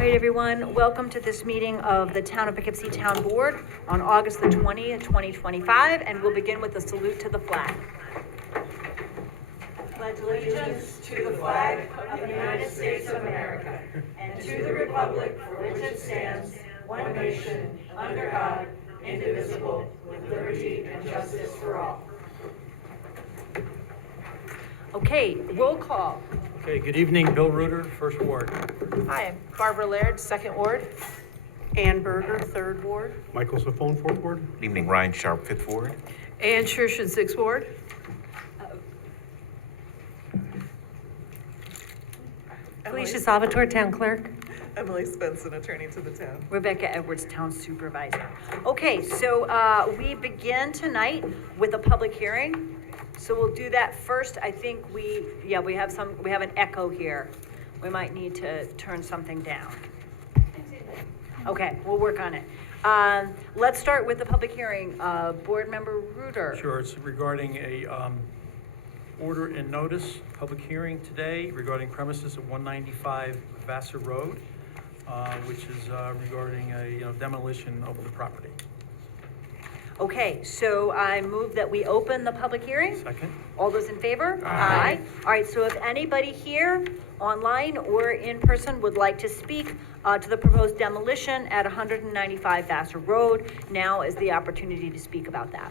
Great, everyone. Welcome to this meeting of the Town of Poughkeepsie Town Board on August the 20th, 2025, and we'll begin with a salute to the flag. Pledge allegiance to the flag of the United States of America and to the republic for which it stands, one nation, under God, indivisible, with liberty and justice for all. Okay, roll call. Okay, good evening, Bill Reuter, First Ward. Hi, I'm Barbara Laird, Second Ward. Ann Berger, Third Ward. Michael Saffone, Fourth Ward. Good evening, Ryan Sharp, Fifth Ward. Ann Schurshin, Sixth Ward. Felicia Salvatore, Town Clerk. Emily Spencer, attorney to the town. Rebecca Edwards, Town Supervisor. Okay, so we begin tonight with a public hearing. So we'll do that first. I think we have an echo here. We might need to turn something down. Okay, we'll work on it. Let's start with the public hearing. Board Member Reuter. Sure, it's regarding a order and notice, public hearing today regarding premises at 195 Vassar Road, which is regarding a demolition of the property. Okay, so I move that we open the public hearing. Second. All those in favor? Aye. All right, so if anybody here, online or in person, would like to speak to the proposed demolition at 195 Vassar Road, now is the opportunity to speak about that.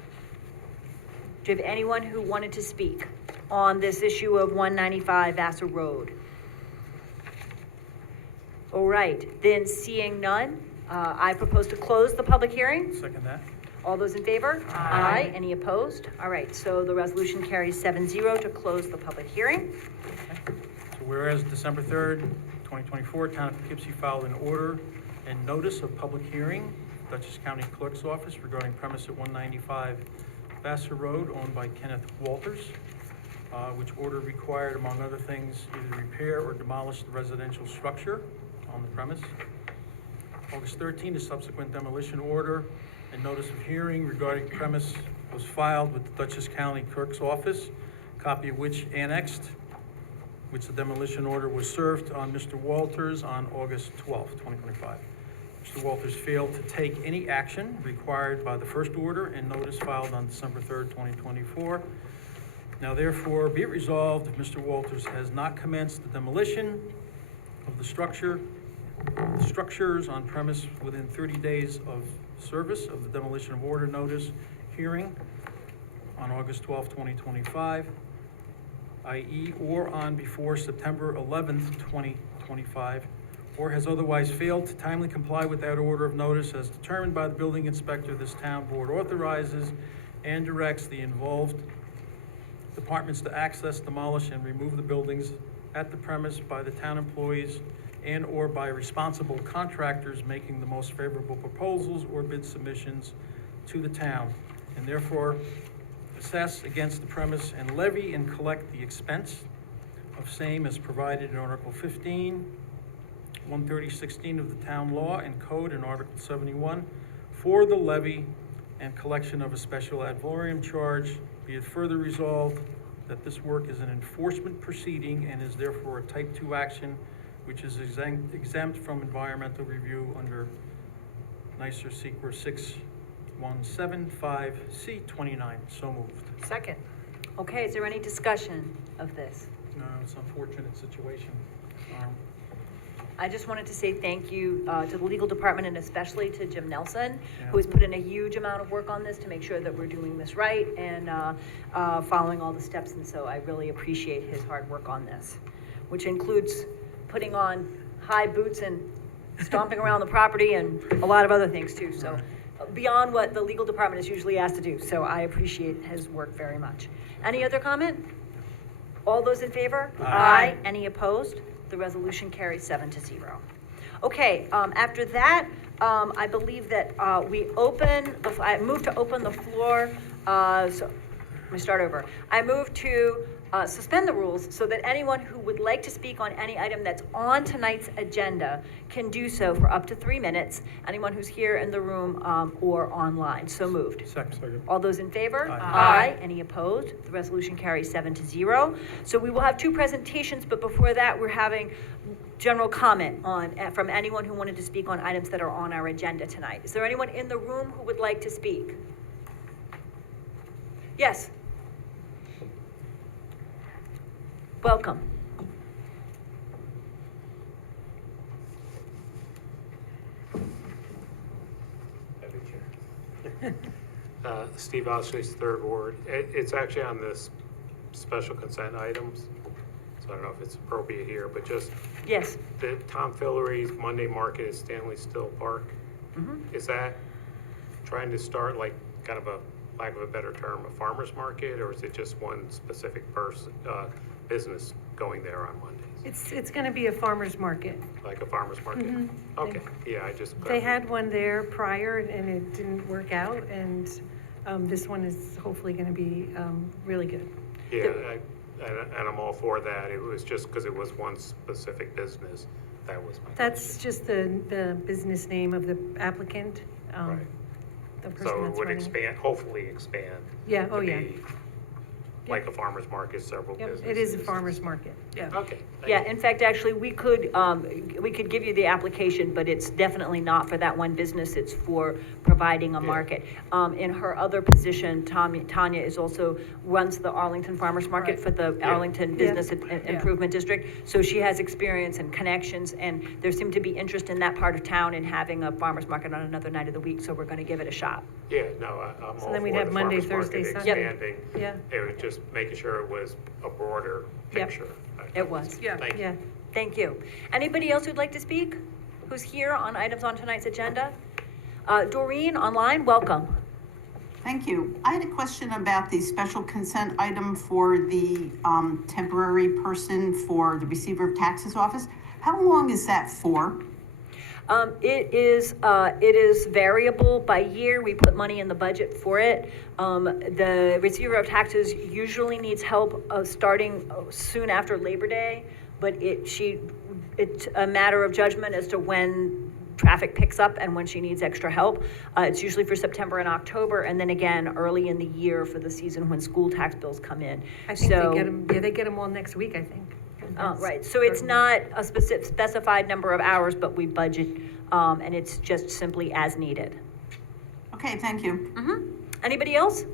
Do you have anyone who wanted to speak on this issue of 195 Vassar Road? All right, then seeing none, I propose to close the public hearing. Second that. All those in favor? Aye. Any opposed? All right, so the resolution carries 7-0 to close the public hearing. So whereas December 3rd, 2024, Town of Poughkeepsie filed an order and notice of public hearing, Dutchess County Clerk's Office regarding premise at 195 Vassar Road owned by Kenneth Walters, which order required, among other things, either repair or demolish the residential structure on the premise. August 13th, a subsequent demolition order and notice of hearing regarding premise was filed with the Dutchess County Clerk's Office, copy of which annexed, which the demolition order was served on Mr. Walters on August 12th, 2025. Mr. Walters failed to take any action required by the first order and notice filed on December 3rd, 2024. Now therefore, be it resolved, if Mr. Walters has not commenced the demolition of the structures on premise within 30 days of service of the demolition of order notice hearing on August 12, 2025, i.e. or on before September 11th, 2025, or has otherwise failed to timely comply with that order of notice as determined by the building inspector, this town board authorizes and directs the involved departments to access, demolish, and remove the buildings at the premise by the town employees and or by responsible contractors making the most favorable proposals or bid submissions to the town, and therefore assess against the premise and levy and collect the expense of same as provided in Article 15, 130-16 of the town law and code, and Article 71 for the levy and collection of a special ad valorem charge. Be it further resolved that this work is an enforcement proceeding and is therefore a type 2 action which is exempt from environmental review under NYSER Secret 6175C29. So moved. Second. Okay, is there any discussion of this? No, it's an unfortunate situation. I just wanted to say thank you to the legal department and especially to Jim Nelson, Yeah. who has put in a huge amount of work on this to make sure that we're doing this right and following all the steps. And so I really appreciate his hard work on this, which includes putting on high boots and stomping around the property and a lot of other things too. So beyond what the legal department is usually asked to do. So I appreciate his work very much. Any other comment? All those in favor? Aye. Any opposed? The resolution carries 7-0. Okay, after that, I believe that I move to open the floor. So let me start over. I move to suspend the rules so that anyone who would like to speak on any item that's on tonight's agenda can do so for up to 3 minutes. Anyone who's here in the room or online. So moved. Second. All those in favor? Aye. Any opposed? The resolution carries 7-0. So we will have 2 presentations, but before that, we're having general comment from anyone who wanted to speak on items that are on our agenda tonight. Is there anyone in the room who would like to speak? Yes. Welcome. Steve Oshley's third ward. It's actually on this special consent items, so I don't know if it's appropriate here, but just Yes. the Tom Fillery's Monday Market at Stanley Still Park. Is that trying to start like kind of a, lack of a better term, a farmer's market, or is it just one specific business going there on Mondays? It's going to be a farmer's market. Like a farmer's market? Okay, yeah, I just. They had one there prior and it didn't work out, and this one is hopefully going to be really good. Yeah, and I'm all for that. It was just because it was one specific business. That was my That's just the business name of the applicant. Right. The person So it that's would running it. expand, hopefully expand. Yeah, to oh, yeah. be Like a farmer's market, several Yep, businesses. it is a farmer's market. Yeah. Okay. thank Yeah, you. in fact, actually, we could give you the application, but it's definitely not for that one business, it's for providing a Yeah. market. In her other position, Tanya is also, runs the Arlington Farmers Market Right. for the Yeah. Arlington Business Improvement District, so she has experience and connections, and there seemed to be interest in that part of town in having a farmer's market on another night of the week, so we're gonna give it a shot. Yeah, no, I'm all So then we'd for have the Monday, farmer's Thursday, market Sunday. expanding. Yeah. It was just making sure it was a broader Yep. picture. It was. Thank you. Yeah. Thank you. Anybody else who'd like to speak? Who's here on items on tonight's agenda? Doreen, online, welcome. Thank you. I had a question about the special consent item for the temporary person for the receiver of taxes office. How long is that for? It is variable by year. We put money in the budget for it. The receiver of taxes usually needs help starting soon after Labor Day, but it's a matter of judgment as to when traffic picks up and when she needs extra help. It's usually for September and October, and then again early in the year for the season when school tax bills come in. I think So- they get them. Yeah, they get them all next week, I think. Right, so it's not a specified number of hours, but we budget, and it's just simply as needed. Okay, thank you. Anybody else?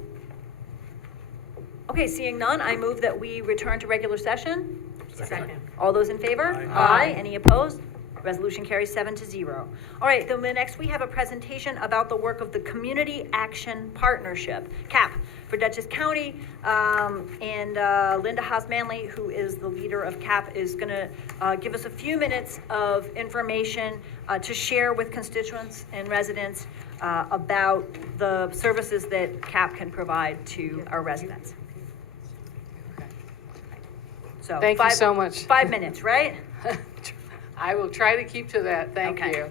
Okay, seeing none, I move that we return to regular session. Second. All those in favor? Aye. Any opposed? Resolution carries 7-0. All right, then next we have a presentation about the work of the Community Action Partnership, CAP, for Dutchess County. And Linda Haas-Manley, who is the leader of CAP, is gonna give us a few minutes of information to share with constituents and residents about the services that CAP can provide to our residents. So Thank you so much. 5 minutes, right? I will try to keep to that, thank Okay. you.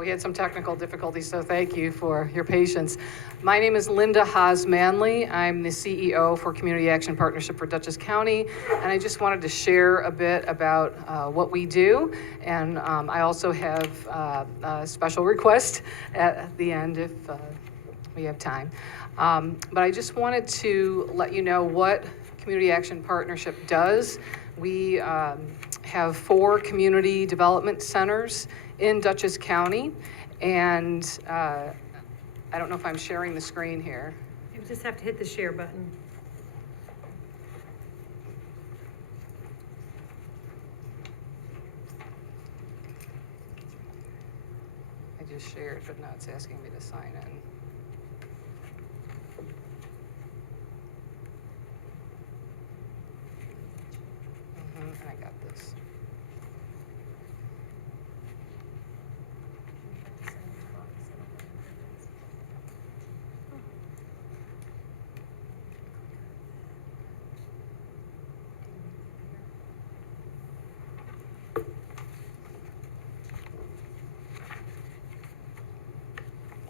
We had some technical difficulties, so thank you for your patience. My name is Linda Haas-Manley. I'm the CEO for Community Action Partnership for Dutchess County, and I just wanted to share a bit about what we do, and I also have a special request at the end if we have time. But I just wanted to let you know what Community Action Partnership does. We have 4 community development centers in Dutchess County, and I don't know if I'm sharing the screen here. You just have to hit the share button. I just shared, but now it's asking me to sign in. I got this.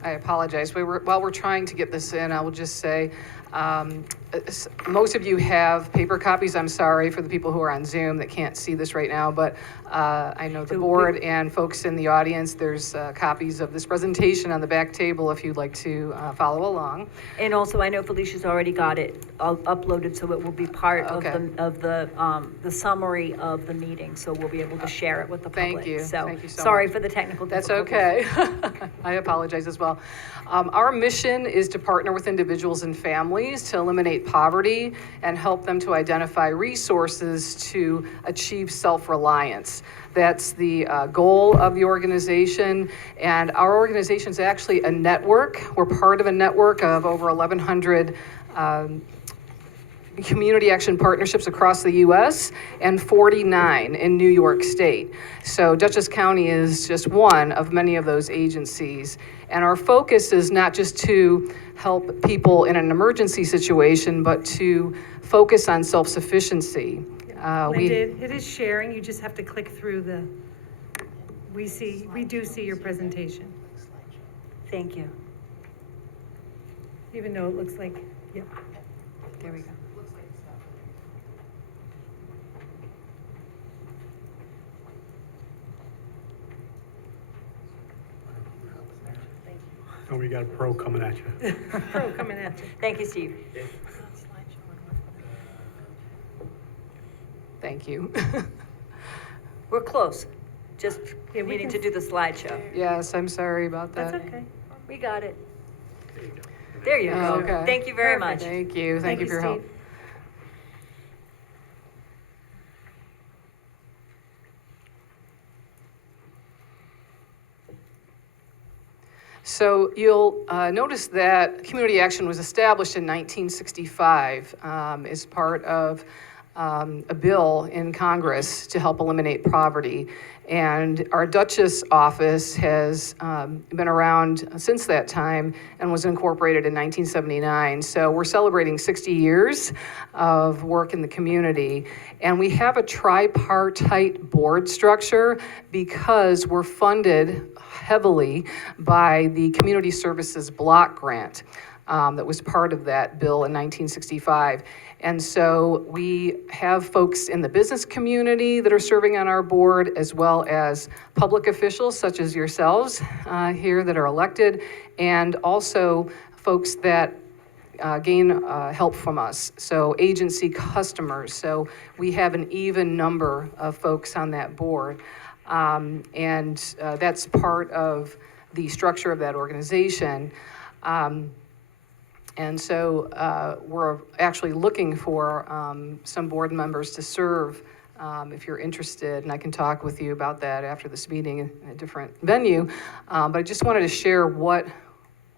I apologize. While we're trying to get this in, I will just say, most of you have paper copies. I'm sorry for the people who are on Zoom that can't see this right now, but I know the board and folks in the audience, there's copies of this presentation on the back table if you'd like to follow along. And also, I know Felicia's already got it uploaded, so it will be part of Okay. the summary of the meeting, so we'll be able to share it with the public. Thank you. So, Thank you so sorry much. for the technical That's difficulties. okay. I apologize as well. Our mission is to partner with individuals and families to eliminate poverty and help them to identify resources to achieve self-reliance. That's the goal of the organization, and our organization is actually a network. We're part of a network of over 1,100 community action partnerships across the U.S. and 49 in New York State. So Dutchess County is just one of many of those agencies. And our focus is not just to help people in an emergency situation, but to focus on self-sufficiency. Linda, it is sharing, you just have to click through we do see your presentation, Thank you. even though it looks like, yep. There we go. And we got a pro coming at you. Pro coming at you. Thank you, Steve. Thank you. We're close. Just Yeah, we needing can- to do the slideshow. Yes, I'm sorry about that. That's okay. We got it. There you go. Okay. Thank you very much. Thank you. Thank you for your help. Steve. So you'll notice that Community Action was established in 1965 as part of a bill in Congress to help eliminate poverty. And our Dutchess office has been around since that time and was incorporated in 1979. So we're celebrating 60 years of work in the community. And we have a tripartite board structure because we're funded heavily by the Community Services Block Grant that was part of that bill in 1965. And so we have folks in the business community that are serving on our board, as well as public officials such as yourselves here that are elected, and also folks that gain help from us, so agency customers. So we have an even number of folks on that board. And that's part of the structure of that organization. And so we're actually looking for some board members to serve if you're interested, and I can talk with you about that after this meeting in a different venue. But I just wanted to share what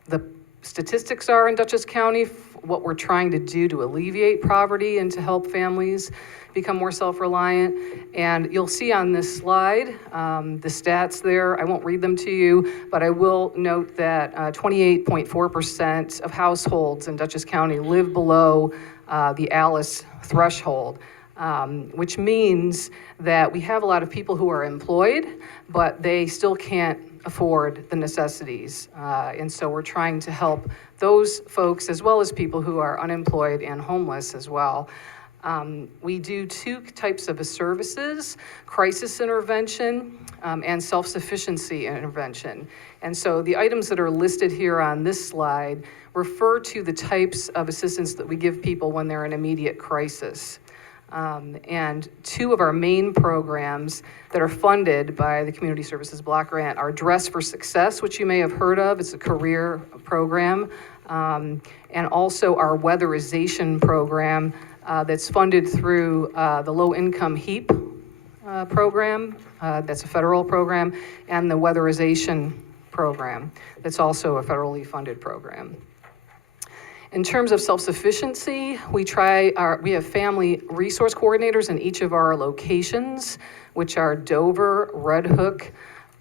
the statistics are in Dutchess County, what we're trying to do to alleviate poverty and to help families become more self-reliant. And you'll see on this slide the stats there. I won't read them to you, but I will note that 28.4% of households in Dutchess County live below the ALICE threshold, which means that we have a lot of people who are employed, but they still can't afford the necessities. And so we're trying to help those folks as well as people who are unemployed and homeless as well. We do two types of services: crisis intervention and self-sufficiency intervention. And so the items that are listed here on this slide refer to the types of assistance that we give people when they're in immediate crisis. And two of our main programs that are funded by the Community Services Block Grant are Dress for Success, which you may have heard of. It's a career program. And also our weatherization program that's funded through the Low Income HEAP program. That's a federal program. And the weatherization program. That's also a federally funded program. In terms of self-sufficiency, we have family resource coordinators in each of our locations, which are Dover, Red Hook,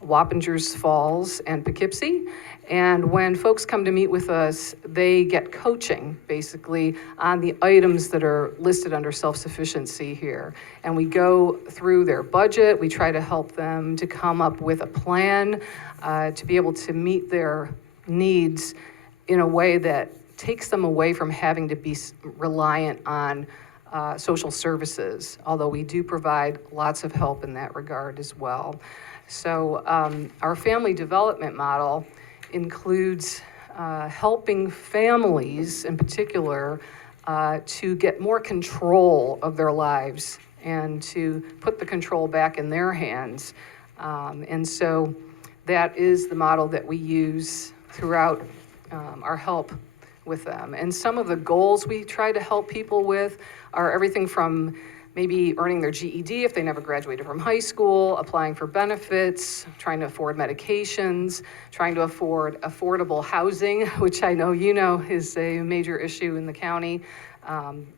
Wappingers Falls, and Poughkeepsie. And when folks come to meet with us, they get coaching, basically, on the items that are listed under self-sufficiency here. And we go through their budget. We try to help them to come up with a plan to be able to meet their needs in a way that takes them away from having to be reliant on social services, although we do provide lots of help in that regard as well. So our family development model includes helping families in particular to get more control of their lives and to put the control back in their hands. And so that is the model that we use throughout our help with them. And some of the goals we try to help people with are everything from maybe earning their GED if they never graduated from high school, applying for benefits, trying to afford medications, trying to afford affordable housing, which I know you know is a major issue in the county,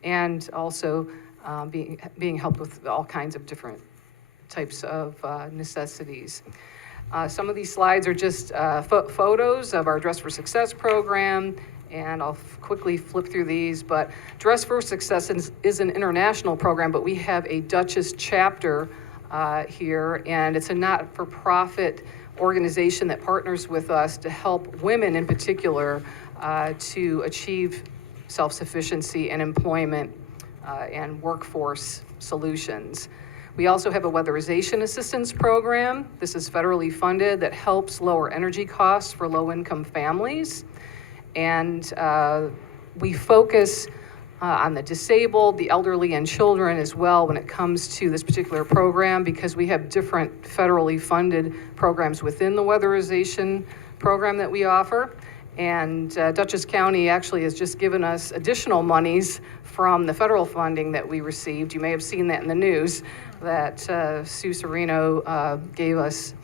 and also being helped with all kinds of different types of necessities. Some of these slides are just photos of our Dress for Success program, and I'll quickly flip through these, but Dress for Success is an international program, but we have a Dutchess chapter here, and it's a not-for-profit organization that partners with us to help women in particular to achieve self-sufficiency and employment and workforce solutions. We also have a weatherization assistance program. This is federally funded that helps lower energy costs for low-income families. And we focus on the disabled, the elderly, and children as well when it comes to this particular program, because we have different federally funded programs within the weatherization program that we offer. And Dutchess County actually has just given us additional monies from the federal funding that we received. You may have seen that in the news, that Sue Serino gave us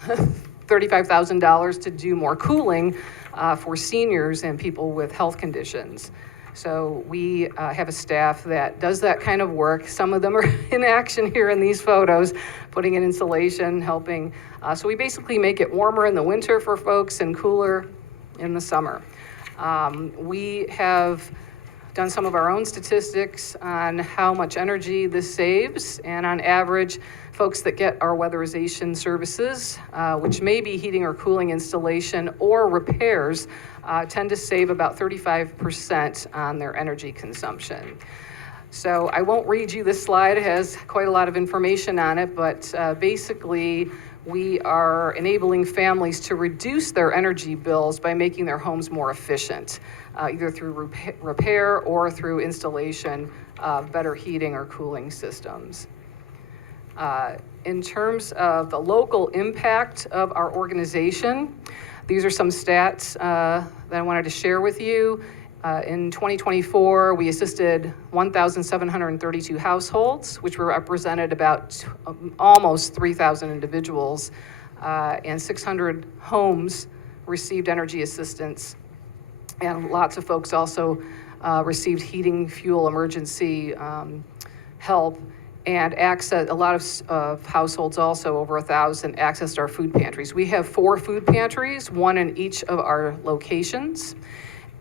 $35,000 to do more cooling for seniors and people with health conditions. So we have a staff that does that kind of work. Some of them are in action here in these photos, putting in insulation, helping. So we basically make it warmer in the winter for folks and cooler in the summer. We have done some of our own statistics on how much energy this saves, and on average, folks that get our weatherization services, which may be heating or cooling installation or repairs, tend to save about 35% on their energy consumption. So I won't read you this slide. It has quite a lot of information on it, but basically we are enabling families to reduce their energy bills by making their homes more efficient, either through repair or through installation of better heating or cooling systems. In terms of the local impact of our organization, these are some stats that I wanted to share with you. In 2024, we assisted 1,732 households, which represented about almost 3,000 individuals, and 600 homes received energy assistance. And lots of folks also received heating, fuel, emergency help, and access. A lot of households also, over 1,000, accessed our food pantries. We have 4 food pantries, one in each of our locations.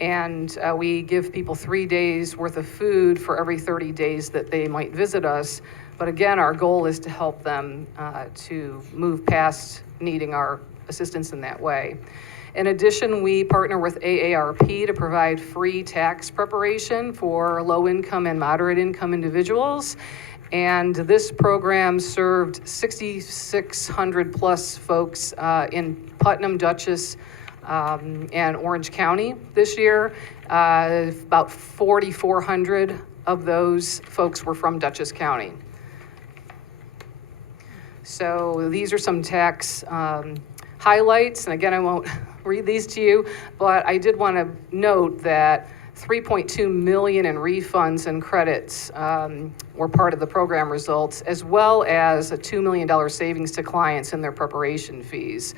And we give people 3 days worth of food for every 30 days that they might visit us. But again, our goal is to help them to move past needing our assistance in that way. In addition, we partner with AARP to provide free tax preparation for low-income and moderate-income individuals. And this program served 6,600 plus folks in Putnam, Dutchess, and Orange County this year. About 4,400 of those folks were from Dutchess County. So these are some tax highlights, and again, I won't read these to you, but I did want to note that 3.2 million in refunds and credits were part of the program results, as well as a $2 million savings to clients in their preparation fees.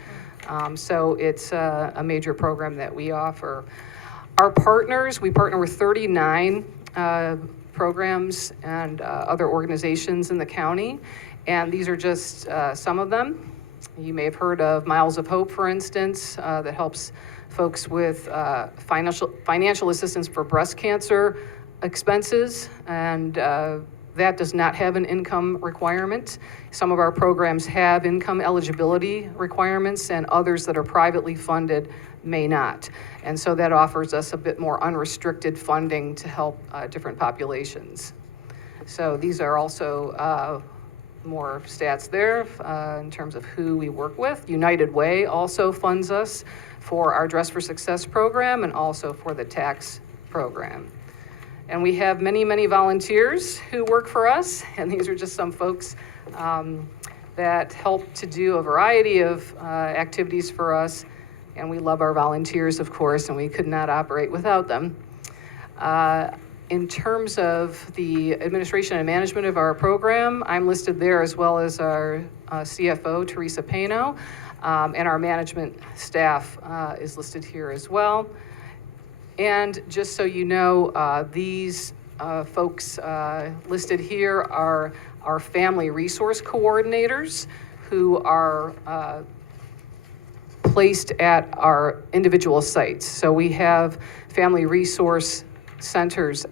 So it's a major program that we offer. Our partners, we partner with 39 programs and other organizations in the county, and these are just some of them. You may have heard of Miles of Hope, for instance, that helps folks with financial assistance for breast cancer expenses, and that does not have an income requirement. Some of our programs have income eligibility requirements, and others that are privately funded may not. And so that offers us a bit more unrestricted funding to help different populations. So these are also more stats there in terms of who we work with. United Way also funds us for our Dress for Success program and also for the tax program. And we have many, many volunteers who work for us, and these are just some folks that help to do a variety of activities for us. And we love our volunteers, of course, and we could not operate without them. In terms of the administration and management of our program, I'm listed there as well as our CFO, Teresa Pano, and our management staff is listed here as well. And just so you know, these folks listed here are our family resource coordinators who are placed at our individual sites. So we have family resource centers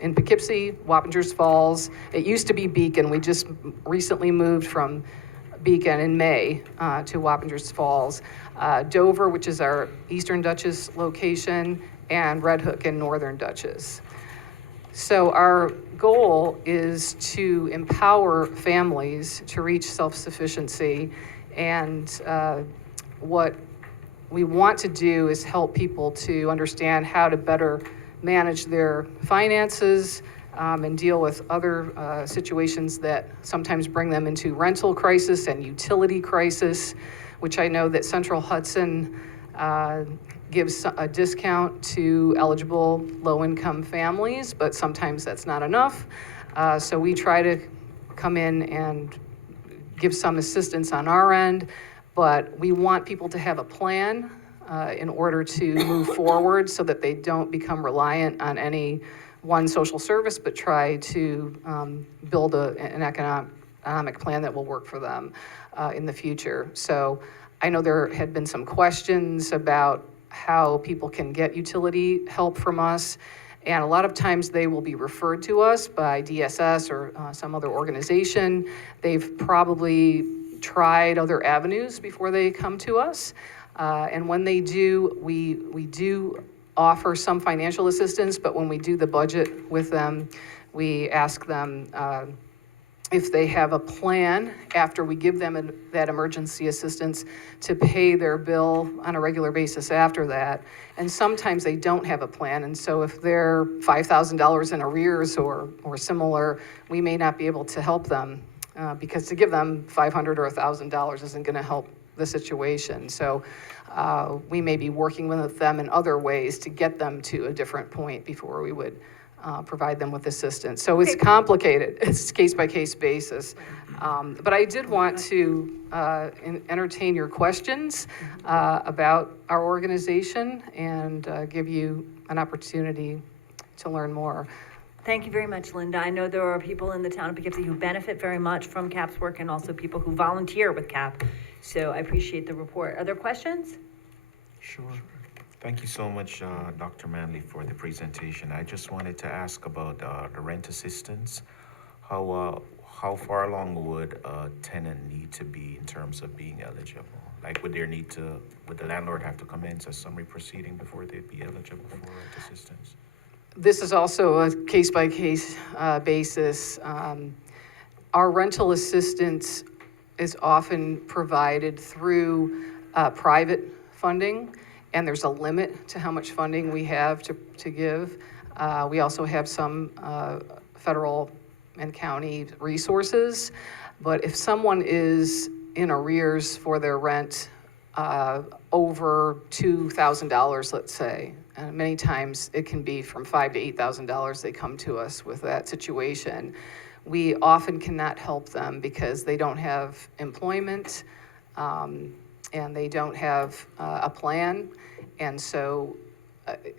in Poughkeepsie, Wappingers Falls. It used to be Beacon. We just recently moved from Beacon in May to Wappingers Falls. Dover, which is our Eastern Dutchess location, and Red Hook and Northern Dutchess. So our goal is to empower families to reach self-sufficiency, and what we want to do is help people to understand how to better manage their finances and deal with other situations that sometimes bring them into rental crisis and utility crisis, which I know that Central Hudson gives a discount to eligible low-income families, but sometimes that's not enough. So we try to come in and give some assistance on our end, but we want people to have a plan in order to move forward so that they don't become reliant on any one social service, but try to build an economic plan that will work for them in the future. So I know there had been some questions about how people can get utility help from us. And a lot of times they will be referred to us by DSS or some other organization. They've probably tried other avenues before they come to us. And when they do, we do offer some financial assistance, but when we do the budget with them, we ask them if they have a plan after we give them that emergency assistance to pay their bill on a regular basis after that. And sometimes they don't have a plan. And so if they're $5,000 in arrears or similar, we may not be able to help them because to give them $500 or $1,000 isn't going to help the situation. So we may be working with them in other ways to get them to a different point before we would provide them with assistance. So it's complicated. It's case-by-case basis. But I did want to entertain your questions about our organization and give you an opportunity to learn more. Thank you very much, Linda. I know there are people in the town of Poughkeepsie who benefit very much from CAP's work and also people who volunteer with CAP. So I appreciate the report. Are there questions? Sure. Thank you so much, Dr. Manley, for the presentation. I just wanted to ask about the rent assistance. How far along would a tenant need to be in terms of being eligible? Like, would the landlord have to commence a summary proceeding before they'd be eligible for rent assistance? This is also a case-by-case basis. Our rental assistance is often provided through private funding, and there's a limit to how much funding we have to give. We also have some federal and county resources, but if someone is in arrears for their rent over $2,000, let's say, and many times it can be from $5,000 to $8,000 they come to us with that situation. We often cannot help them because they don't have employment and they don't have a plan. And so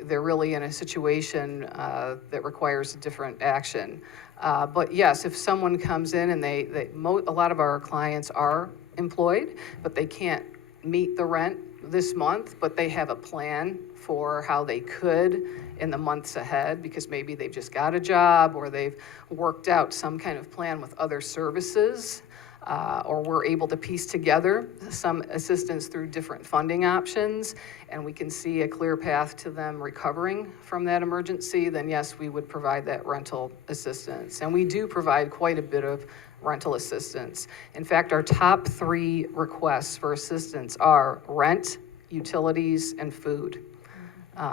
they're really in a situation that requires a different action. But yes, if someone comes in and a lot of our clients are employed, but they can't meet the rent this month, but they have a plan for how they could in the months ahead because maybe they've just got a job or they've worked out some kind of plan with other services. or we're able to piece together some assistance through different funding options, and we can see a clear path to them recovering from that emergency, then yes, we would provide that rental assistance. And we do provide quite a bit of rental assistance. In fact, our top 3 requests for assistance are rent, utilities, and food.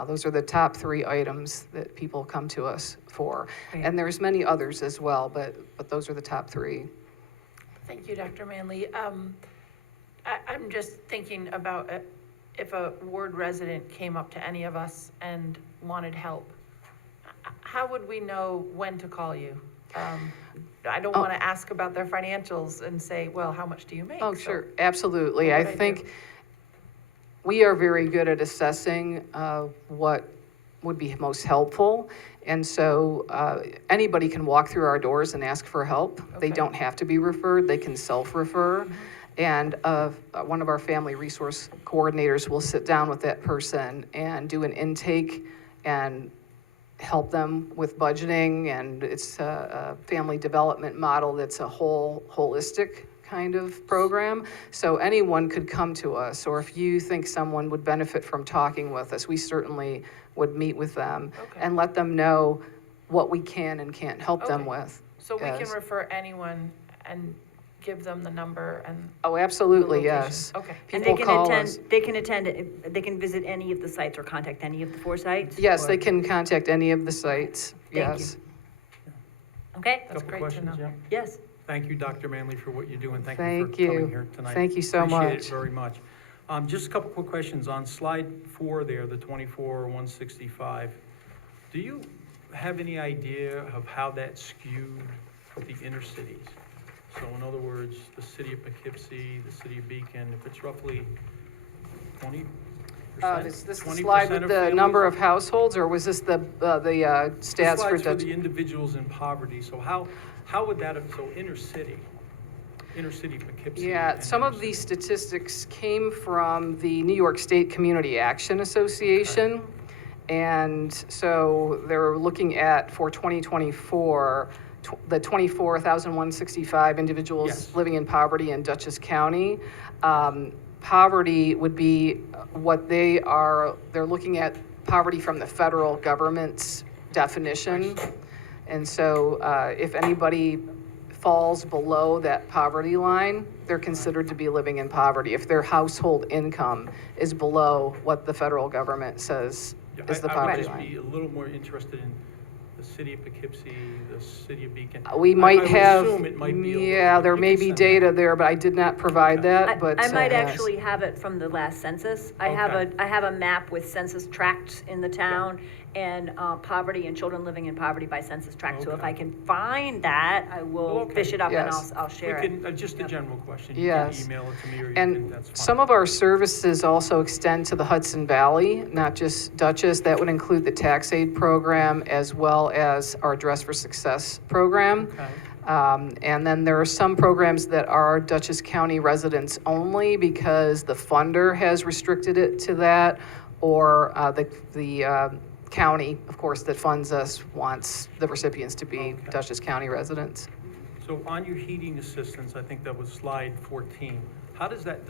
Those are the top 3 items that people come to us for. Great. And there's many others as well, but those are the top 3. Thank you, Dr. Manley. I'm just thinking about if a ward resident came up to any of us and wanted help, how would we know when to call you? I don't want to ask about their financials and say, well, how much do you make? Oh, So sure, absolutely. what I would I do? think we are very good at assessing what would be most helpful. And so anybody can walk through our doors and ask for help. They Okay. don't have to be referred, they can self-refer. And one of our family resource coordinators will sit down with that person and do an intake and help them with budgeting. And it's a family development model that's a holistic kind of program. So anyone could come to us, or if you think someone would benefit from talking with us, we certainly would meet with them Okay. and let them know what we can and can't help them Okay. with. So we can Yes. refer anyone and give them the number and Oh, the absolutely, location? yes. Okay. And People call us. they can visit any of the sites or contact any of the 4 sites? Yes, or- they can contact any of the sites, Thank you. yes. Okay, That's Couple great to questions, know. yeah? yes. Thank you, Dr. Manley, for what you do, and thank you Thank for coming you. here tonight. Thank you so Appreciate much. it very much. Just a couple quick questions. On slide 4 there, the 24,165, do you have any idea of how that skewed the inner cities? So in other words, the city of Poughkeepsie, the city of Beacon, if it's roughly 20%? Is this the 20% slide with of the families? number of households, or was this the This stats for slide's Dutch? the individuals in poverty, so how would that, so inner city Poughkeepsie. Yeah, and some inner of these city. statistics came from the New York State Community Action Association. And so they're looking at, for 2024, the 24,165 individuals Yes. living in poverty in Dutchess County. Poverty would be what they're looking at poverty from the federal government's definition. And so if anybody falls below that poverty line, they're considered to be living in poverty if their household income is below what the federal government says is the I poverty would just line. be a little more interested in the city of Poughkeepsie, the city of Beacon. We I might would have, assume it might be a little yeah, bit. there You may can be send data that. there, but I did not provide Okay. that, but. I might yes. actually have it from the last census. I have Okay. I have a map with census tracts in the town and poverty and children living in poverty by census tract. So if Okay. I can find that, I will Okay. fish it up and Yes. I'll share We it. can, just a Yep. general question. You Yes. can email it to me or you And can, that's fine. some of our services also extend to the Hudson Valley, not just Dutchess. That would include the tax aid program as well as our Dress for Success program. Okay. And then there are some programs that are Dutchess County residents only because the funder has restricted it to that, or the county, of course, that funds us wants the recipients to be Okay. Dutchess County residents. So on your heating assistance, I think that was slide 14. How does that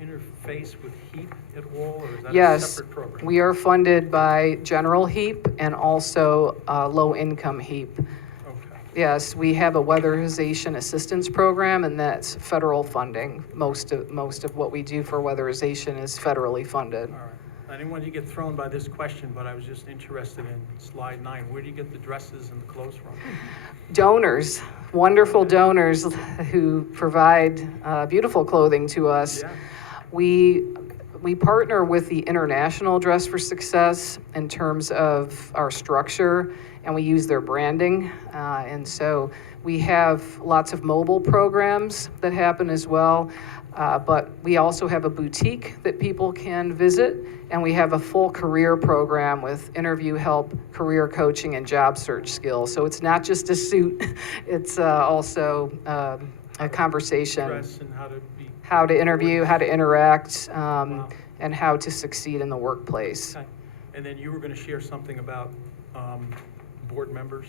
interface with HEAP at all, or is that a Yes, separate program? we are funded by General HEAP and also low-income HEAP. Okay, Yes, we have a weatherization assistance program, and that's federal funding. Most of what we do for weatherization is federally funded. all right. I didn't want you to get thrown by this question, but I was just interested in slide 9. Where do you get the dresses and the clothes from? Donors, wonderful donors who provide beautiful clothing to us. Yeah. We partner with the International Dress for Success in terms of our structure, and we use their branding. And so we have lots of mobile programs that happen as well. But we also have a boutique that people can visit, and we have a full career program with interview help, career coaching, and job search skills. So it's not just a suit, it's also a conversation. Dress and how to be. How to interview, how to interact, Wow. and how to succeed in the workplace. Okay. And then you were going to share something about board members?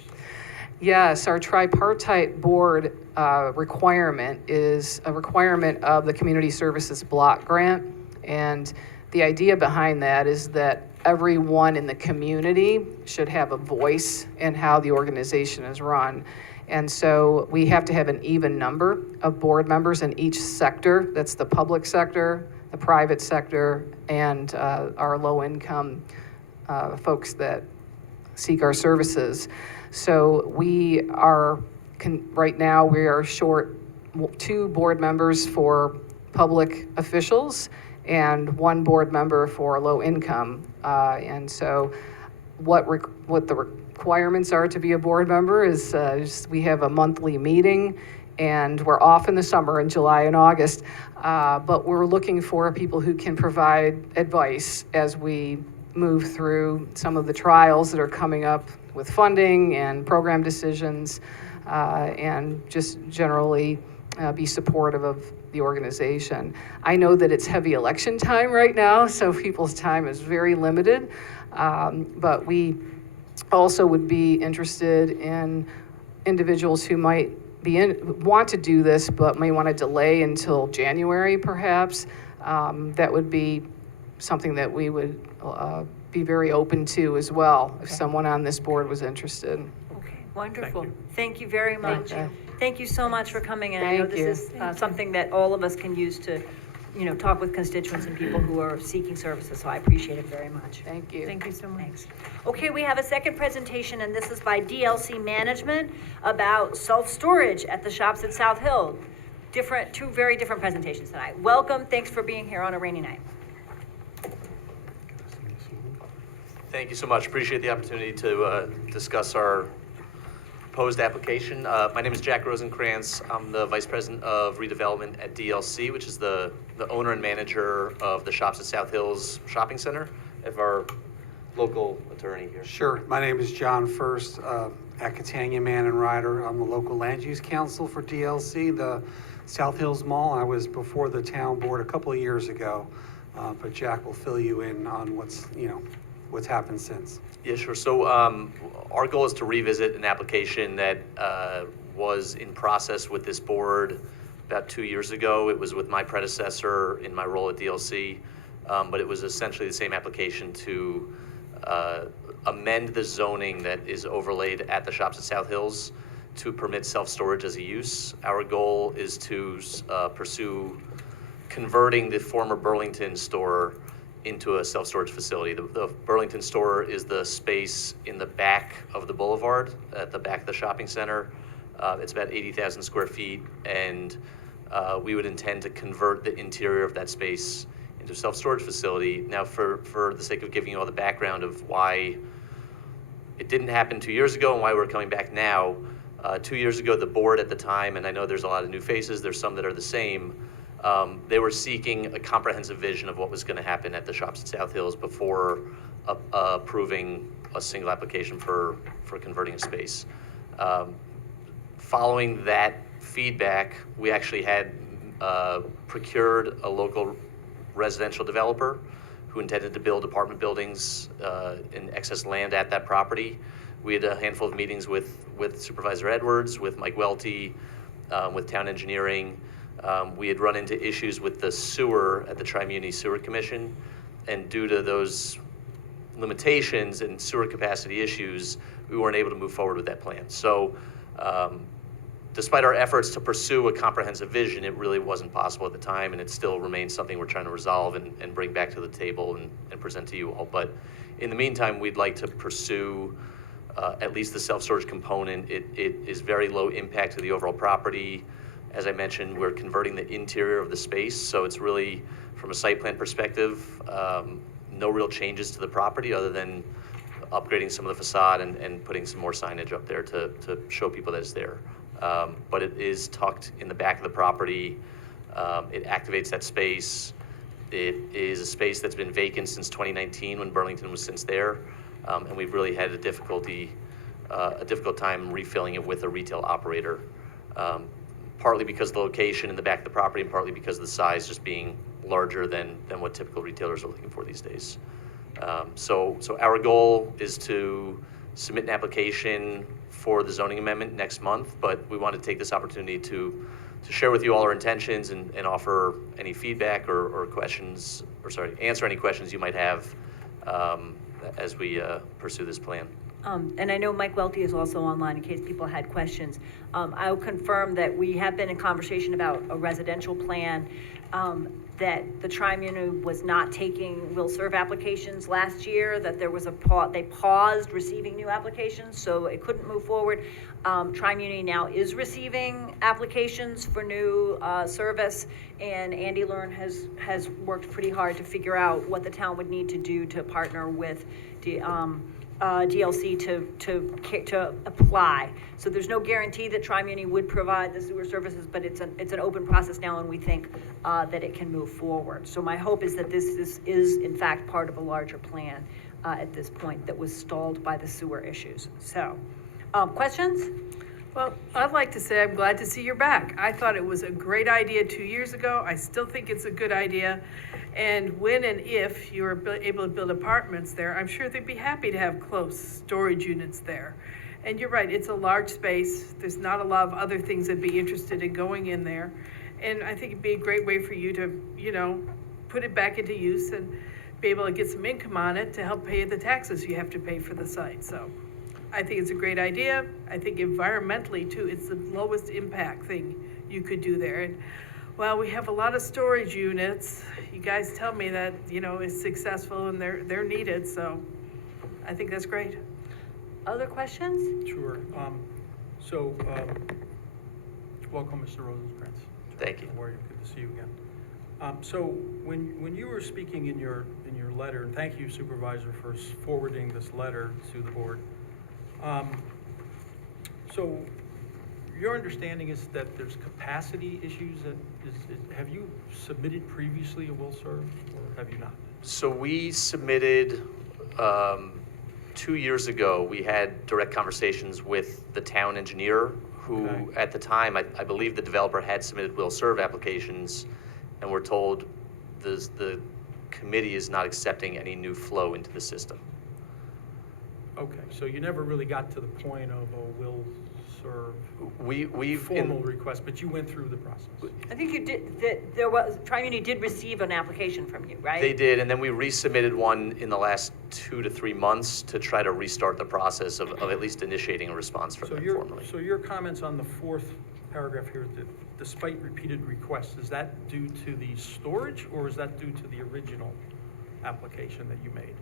Yes, our tripartite board requirement is a requirement of the Community Services Block Grant. And the idea behind that is that everyone in the community should have a voice in how the organization is run. And so we have to have an even number of board members in each sector. That's the public sector, the private sector, and our low-income folks that seek our services. So we are, right now, we are short 2 board members for public officials and 1 board member for low income. And so what the requirements are to be a board member is we have a monthly meeting, and we're off in the summer in July and August, but we're looking for people who can provide advice as we move through some of the trials that are coming up with funding and program decisions, and just generally be supportive of the organization. I know that it's heavy election time right now, so people's time is very limited, but we also would be interested in individuals who might want to do this but may want to delay until January perhaps. That would be something that we would be very open to as well, if someone on this board was interested. Okay, wonderful. Thank you very much. you. Thank you so much for coming in. I know Thank this you. is something that all of us can use to, talk with constituents and people who are seeking services, so I appreciate it very much. Thank you. Thank you so much. Thanks. Okay, we have a second presentation, and this is by DLC Management about self-storage at the shops at South Hill. Two very different presentations tonight. Welcome, thanks for being here on a rainy night. Thank you so much. Appreciate the opportunity to discuss our proposed application. My name is Jack Rosenkrantz. I'm the Vice President of Redevelopment at DLC, which is the owner and manager of the Shops at South Hills Shopping Center. I have our local attorney here. Sure. My name is John First, at Catania Man and Ryder. I'm the local land use counsel for DLC, the South Hills Mall. I was before the town board a couple of years ago, but Jack will fill you in on what's happened since. Yeah, sure. So our goal is to revisit an application that was in process with this board about 2 years ago. It was with my predecessor in my role at DLC, but it was essentially the same application to amend the zoning that is overlaid at the shops at South Hills to permit self-storage as a use. Our goal is to pursue converting the former Burlington store into a self-storage facility. The Burlington store is the space in the back of the boulevard, at the back of the shopping center. It's about 80,000 square feet, and we would intend to convert the interior of that space into a self-storage facility. Now, for the sake of giving you all the background of why it didn't happen 2 years ago and why we're coming back now, 2 years ago, the board at the time, and I know there's a lot of new faces, there's some that are the same, they were seeking a comprehensive vision of what was going to happen at the shops at South Hills before approving a single application for converting a space. Following that feedback, we actually had procured a local residential developer who intended to build apartment buildings in excess land at that property. We had a handful of meetings with Supervisor Edwards, with Mike Welty, with town engineering. We had run into issues with the sewer at the Tri-Muni Sewer Commission, and due to those limitations and sewer capacity issues, we weren't able to move forward with that plan. So despite our efforts to pursue a comprehensive vision, it really wasn't possible at the time, and it still remains something we're trying to resolve and bring back to the table and present to you all. But in the meantime, we'd like to pursue at least the self-storage component. It is very low impact to the overall property. As I mentioned, we're converting the interior of the space, so it's really, from a site plan perspective, no real changes to the property other than upgrading some of the facade and putting some more signage up there to show people that it's there. But it is tucked in the back of the property. It activates that space. It is a space that's been vacant since 2019 when Burlington was since there, and we've really had a difficult time refilling it with a retail operator. Partly because of the location in the back of the property, and partly because of the size just being larger than what typical retailers are looking for these days. So our goal is to submit an application for the zoning amendment next month, but we wanted to take this opportunity to share with you all our intentions and offer any feedback or questions, or sorry, answer any questions you might have as we pursue this plan. And I know Mike Welty is also online in case people had questions. I'll confirm that we have been in conversation about a residential plan, that the tri-muni was not taking will serve applications last year, that there was they paused receiving new applications, so it couldn't move forward. Tri-muni now is receiving applications for new service, and Andy Learn has worked pretty hard to figure out what the town would need to do to partner with DLC to apply. So there's no guarantee that Tri-Muni would provide the sewer services, but it's an open process now, and we think that it can move forward. So my hope is that this is in fact part of a larger plan at this point that was stalled by the sewer issues. So, questions? Well, I'd like to say I'm glad to see you're back. I thought it was a great idea 2 years ago. I still think it's a good idea. And when and if you are able to build apartments there, I'm sure they'd be happy to have close storage units there. And you're right, it's a large space. There's not a lot of other things that'd be interested in going in there. And I think it'd be a great way for you to, put it back into use and be able to get some income on it to help pay the taxes you have to pay for the site. So I think it's a great idea. I think environmentally too, it's the lowest impact thing you could do there. And well, we have a lot of storage units. You guys tell me that, is successful and they're needed, so I think that's great. Other questions? Sure. Welcome, Mr. Rosencrantz. Thank you. How are you? Good to see you again. So when you were speaking in your letter, and thank you, Supervisor, for forwarding this letter to the board. So your understanding is that there's capacity issues have you submitted previously a will serve, or have you not? So we submitted, 2 years ago, we had direct conversations with the town engineer, who Okay. at the time, I believe the developer had submitted will serve applications, and we're told the committee is not accepting any new flow into the system. Okay, so you never really got to the point of a will serve We've formal request, but you went through the process. I think you did, Tri-Muni did receive an application from you, right? They did, and then we resubmitted one in the last 2 to 3 months to try to restart the process of at least initiating a response from them formally. So your comments on the fourth paragraph here, despite repeated requests, is that due to the storage, or is that due to the original application that you made?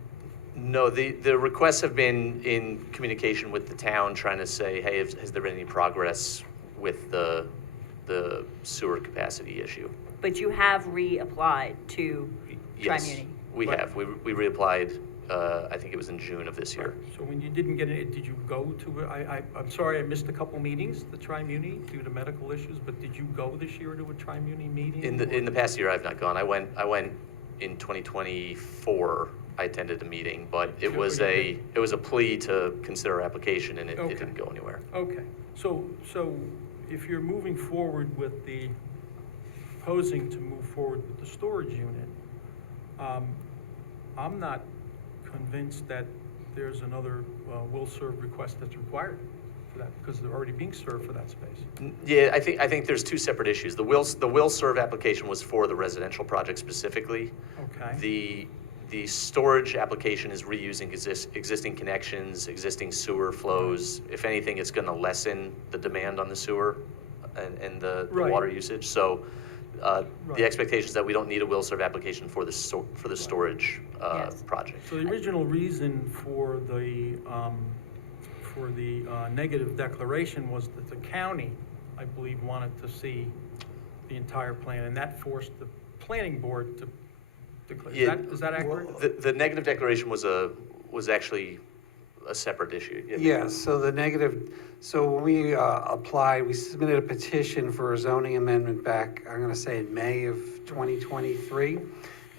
No, the requests have been in communication with the town, trying to say, hey, has there been any progress with the sewer capacity issue? But you have reapplied to Yes, Tri-Muni? we have. We reapplied, I think it was in June of this year. So when you didn't get it, did you go to it? I'm sorry, I missed a couple meetings, the Tri-Muni, due to medical issues, but did you go this year to a Tri-Muni meeting? In the past year, I've not gone. I went in 2024. I attended a meeting, but it was a plea to consider our application, and it didn't go anywhere. Okay, so if you're moving forward with proposing to move forward with the storage unit, I'm not convinced that there's another will serve request that's required for that, because they're already being served for that space. Yeah, I think there's two separate issues. The will serve application was for the residential project specifically. Okay. The storage application is reusing existing connections, existing sewer flows. If anything, it's going to lessen the demand on the sewer and the Right. water usage. So Right. the expectation is that we don't need a will serve application for the storage Yes. project. So the original reason for the negative declaration was that the county, I believe, wanted to see the entire plan, and that forced the planning board to declare. Yeah. Is that accurate? The negative declaration was actually a separate issue. Yes, so when we applied, we submitted a petition for a zoning amendment back, I'm gonna say in May of 2023.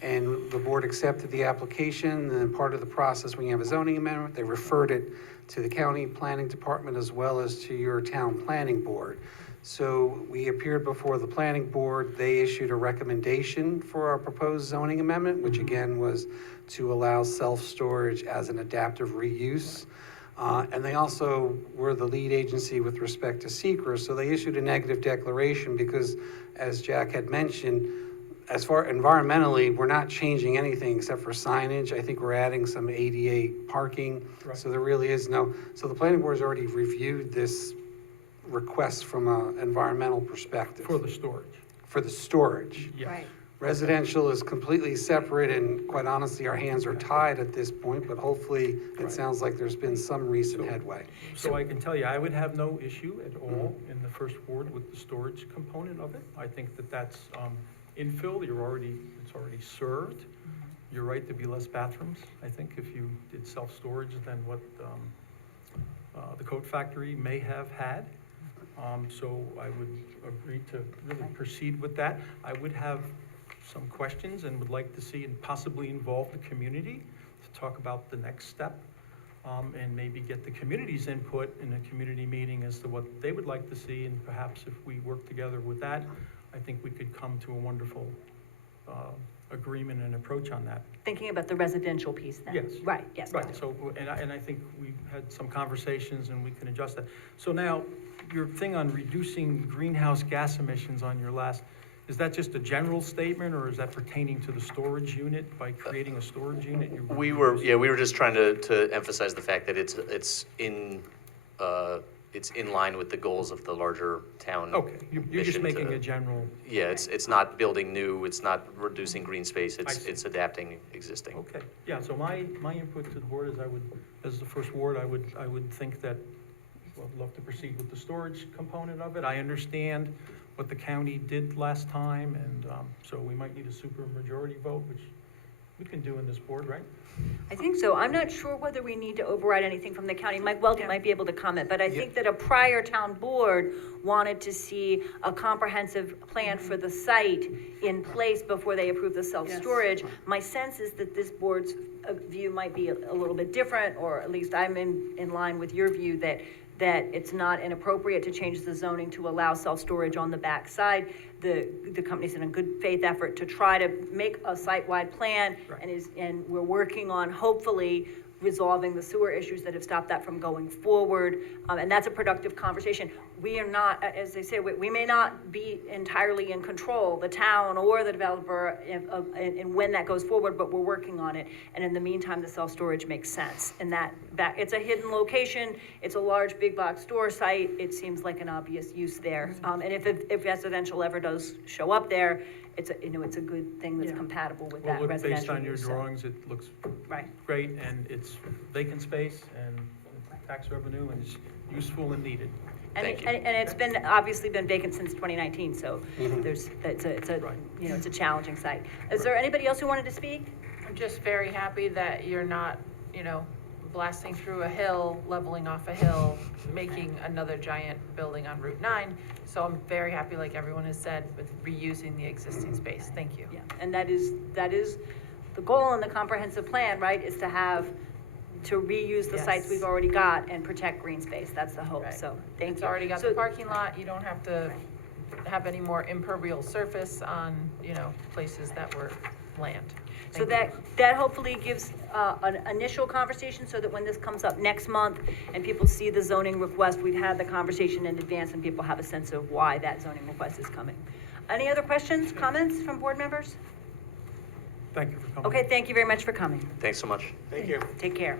And the board accepted the application, and then part of the process, when you have a zoning amendment, they referred it to the county planning department as well as to your town planning board. So we appeared before the planning board. They issued a recommendation for our proposed zoning amendment, which again was to allow self-storage as an adaptive reuse. And they also were the lead agency with respect to secret, so they issued a negative declaration because, as Jack had mentioned, as far environmentally, we're not changing anything except for signage. I think we're adding some ADA parking, Right. so there really is no, so the planning board has already reviewed this request from an environmental perspective. For the storage. For the storage. Yes. Right. Residential is completely separate, and quite honestly, our hands are tied at this point, but hopefully, it Right. sounds like there's been some recent headway. So I can tell you, I would have no issue at all in the first ward with the storage component of it. I think that that's infill, it's already served. You're right, there'd be less bathrooms, I think, if you did self-storage than what the coat factory may have had. So I would agree to really proceed with that. I would have some questions and would like to see and possibly involve the community to talk about the next step, and maybe get the community's input in a community meeting as to what they would like to see, and perhaps if we work together with that, I think we could come to a wonderful agreement and approach on that. Thinking about the residential piece then? Yes. Right, yes. Right, so, and I think we had some conversations and we can adjust that. So now, your thing on reducing greenhouse gas emissions on your last, is that just a general statement, or is that pertaining to the storage unit? By creating a storage unit? We were just trying to emphasize the fact that it's in line with the goals of the larger town. Okay, you're just mission making to- a general, Yeah, it's not building new, it's not reducing green space, I see. it's adapting existing. okay. Yeah, so my input to the board is as the first ward, I would think that, well, I'd love to proceed with the storage component of it. I understand what the county did last time, and so we might need a super majority vote, which we can do in this board, right? I think so. I'm not sure whether we need to override anything from the county. Mike Weldon might be able to comment, but I think that a prior town board wanted to see a comprehensive plan for the site in place before they approve the self-storage. My sense is that this board's view might be a little bit different, or at least I'm in line with your view that it's not inappropriate to change the zoning to allow self-storage on the back side. The company's in a good faith effort to try to make a site-wide plan, Right. and we're working on hopefully resolving the sewer issues that have stopped that from going forward, and that's a productive conversation. We are not, as they say, we may not be entirely in control, the town or the developer, and when that goes forward, but we're working on it. And in the meantime, the self-storage makes sense. And it's a hidden location, it's a large big box store site, it seems like an obvious use there. And if residential ever does show up there, it's a good thing that's compatible with Well, that look, residential based on your use, so- drawings, it looks Right. great, and it's vacant space and tax revenue, and it's useful and needed. And Thank you. it's obviously been vacant since 2019, so it's Right. a challenging site. Is there anybody else who wanted to speak? I'm just very happy that you're not, blasting through a hill, leveling off a hill, making another giant building on Route 9. So I'm very happy, like everyone has said, with reusing the existing space. Thank you. Yeah, and that is the goal in the comprehensive plan, right, is to reuse the sites Yes. we've already got and protect green space. That's the hope, Right. so thank you. It's already got So- the parking lot. You don't have to have any more impervious surface on, places that were land. So Thank you. that hopefully gives an initial conversation, so that when this comes up next month and people see the zoning request, we've had the conversation in advance and people have a sense of why that zoning request is coming. Any other questions, comments from board members? Thank you for coming. Okay, thank you very much for coming. Thanks so much. Thank you. Take care.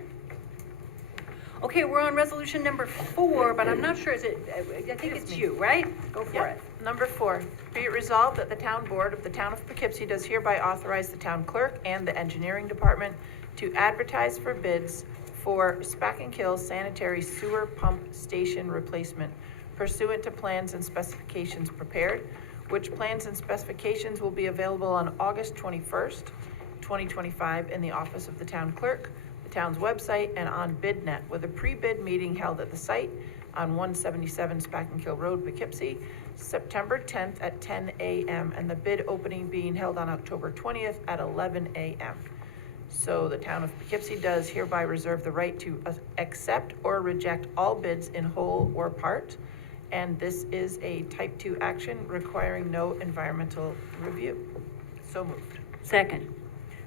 Okay, we're on resolution number 4, but I'm not sure, I think it's you, right? Go for it. Yep. Number 4, be it resolved that the town board of the town of Poughkeepsie does hereby authorize the town clerk and the engineering department to advertise for bids for Spack and Kill sanitary sewer pump station replacement pursuant to plans and specifications prepared, which plans and specifications will be available on August 21st, 2025 in the office of the town clerk, the town's website, and on BidNet, with a pre-bid meeting held at the site on 177 Spack and Kill Road, Poughkeepsie, September 10th at 10 a.m., and the bid opening being held on October 20th at 11 a.m. So the town of Poughkeepsie does hereby reserve the right to accept or reject all bids in whole or part, and this is a type 2 action requiring no environmental review. So moved. Second.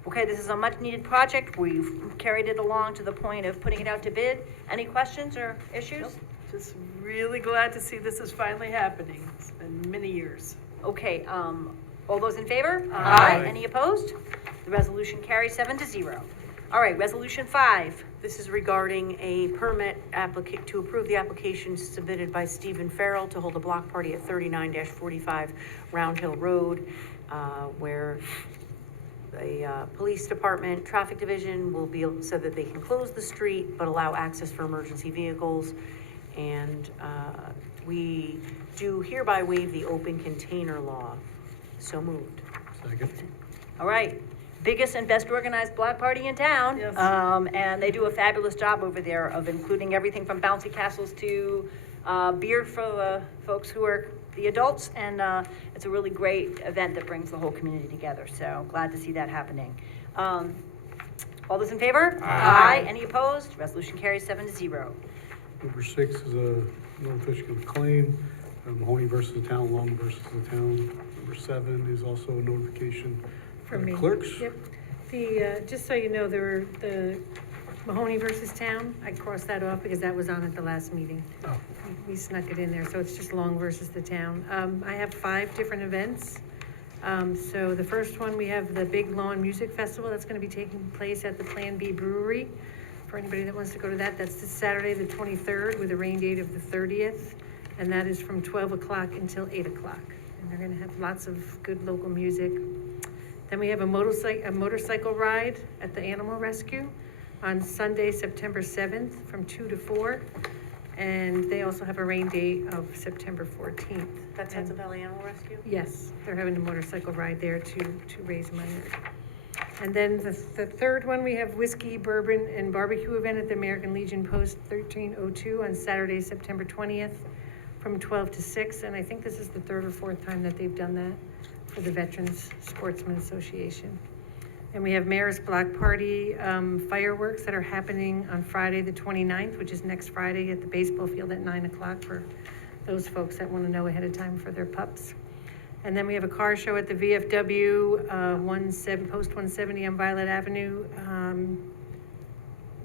Okay, this is a much-needed project. We've carried it along to the point of putting it out to bid. Any questions or issues? Just really glad to see this is finally happening. It's been many years. Okay, all those in favor? Aye. Any opposed? The resolution carries 7-0. All right, Resolution 5. This is regarding a permit to approve the application submitted by Stephen Farrell to hold a block party at 39-45 Round Hill Road, where the police department, traffic division will be able, so that they can close the street but allow access for emergency vehicles. And we do hereby waive the open container law. So moved. Second. All right, biggest and best organized block party in town. Yes. And they do a fabulous job over there of including everything from bouncy castles to beer for the folks who are the adults. And it's a really great event that brings the whole community together. So glad to see that happening. All those in favor? Aye. Any opposed? Resolution carries 7-0. Number 6 is a notification of claim, Mahoney versus the town, Long versus the town. Number 7 is also a notification For from me. the clerks. Yep. Just so you know, the Mahoney versus Town, I crossed that off because that was on at the last meeting. Oh. We snuck it in there, so it's just Long versus the town. I have 5 different events. So the first one, we have the Big Lawn Music Festival that's gonna be taking place at the Plan B Brewery. For anybody that wants to go to that, that's this Saturday, the 23rd, with a rain date of the 30th. And that is from 12 o'clock until 8 o'clock. And they're gonna have lots of good local music. Then we have a motorcycle ride at the Animal Rescue on Sunday, September 7th, from 2 to 4. And they also have a rain date of September 14th. That's Hudson Valley Animal Rescue? Yes, they're having a motorcycle ride there to raise money. And then the third one, we have whiskey, bourbon, and barbecue event at the American Legion Post 1302 on Saturday, September 20th, from 12 to 6. And I think this is the 3rd or 4th time that they've done that for the Veterans Sportsman Association. And we have Mayor's Block Party fireworks that are happening on Friday, the 29th, which is next Friday at the baseball field at 9 o'clock for those folks that want to know ahead of time for their pups. And then we have a car show at the VFW, Post 170 on Violet Avenue,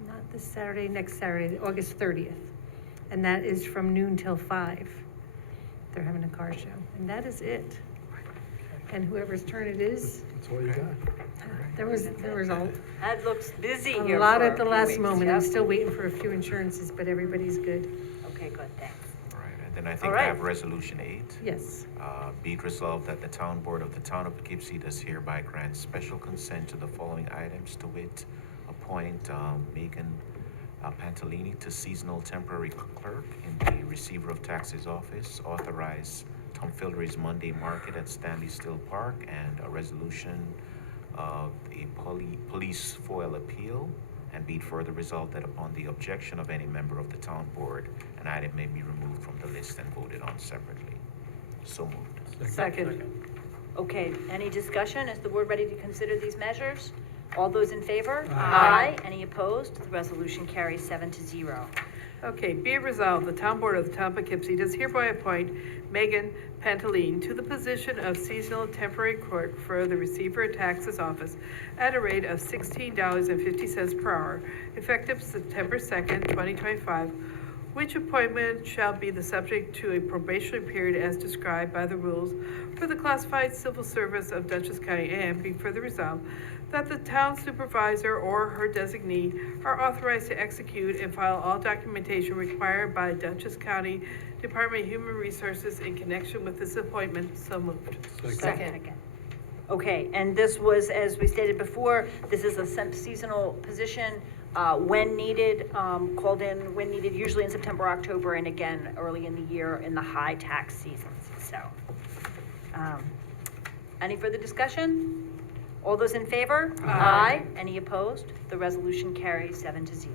not this Saturday, next Saturday, August 30th. And that is from noon till 5. They're having a car show, and that is it. And whoever's turn it is, That's all you got. there was That looks busy a here lot for at the few last weeks. moment. I'm Yep. still waiting for a few insurances, but everybody's good. Okay, good, thanks. All right, and then I All think right. I have Resolution 8. Yes. Be it resolved that the town board of the town of Poughkeepsie does hereby grant special consent to the following items, to wit, appoint Megan Pantalini to seasonal temporary clerk in the receiver of taxes office, authorize Tom Fildery's Monday market at Stanley Still Park, and a resolution of a police FOIL appeal. And be it further resolved that upon the objection of any member of the town board, an item may be removed from the list and voted on separately. So moved. Second. Okay, any discussion? Is the board ready to consider these measures? All those in favor? Aye. Any opposed? The resolution carries 7-0. Okay, be it resolved, the town board of the town of Poughkeepsie does hereby appoint Megan Pantaline to the position of seasonal temporary clerk for the receiver of taxes office at a rate of $16.50 per hour, effective September 2nd, 2025, which appointment shall be the subject to a probationary period as described by the rules for the classified civil service of Dutchess County, and be further resolved that the town supervisor or her designee are authorized to execute and file all documentation required by Dutchess County Department of Human Resources in connection with this appointment. So moved. Second. Okay, and this was, as we stated before, this is a seasonal position, when needed, called in when needed, usually in September, October, and again, early in the year in the high tax seasons, so. Any further discussion? All those in favor? Aye. Any opposed? The resolution carries 7-0.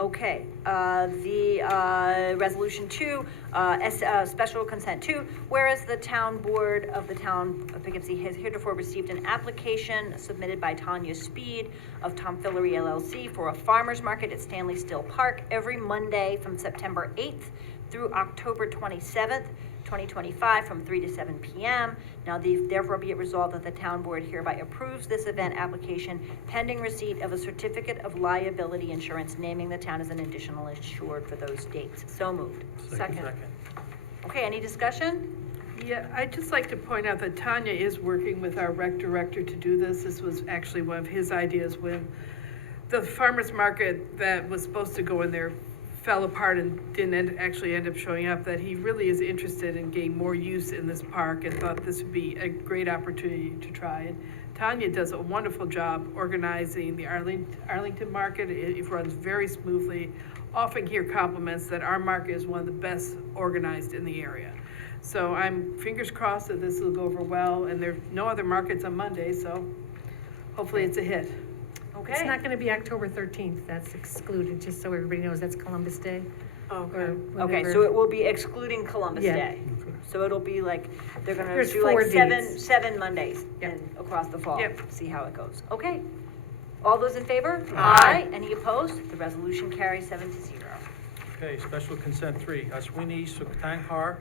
Okay, the resolution 2, special consent 2, whereas the town board of the town of Poughkeepsie has heretofore received an application submitted by Tanya Speed of Tomfillery LLC for a farmer's market at Stanley Still Park every Monday from September 8th through October 27th, 2025, from 3 to 7 p.m. Now therefore be it resolved that the town board hereby approves this event application pending receipt of a certificate of liability insurance naming the town as an additional insured for those dates. So moved. Second. Okay, any discussion? Yeah, I'd just like to point out that Tanya is working with our rec director to do this. This was actually one of his ideas when the farmer's market that was supposed to go in there fell apart and didn't actually end up showing up, that he really is interested in getting more use in this park and thought this would be a great opportunity to try. And Tanya does a wonderful job organizing the Arlington market. It runs very smoothly. Often hear compliments that our market is one of the best organized in the area. So I'm fingers crossed that this will go over well, and there's no other markets on Monday, so hopefully it's a hit. Okay. It's not gonna be October 13th, that's excluded, just so everybody knows that's Columbus Day. Okay. Or Okay, whenever- so it will be excluding Columbus Yeah. Day. So it'll be like, they're gonna There's do like 4 days. seven Mondays Yep. and across the fall. Yep. See how it goes. Okay. All those in favor? Aye. Any opposed? The resolution carries 7-0. Okay, special consent 3, Ashwini Suktankar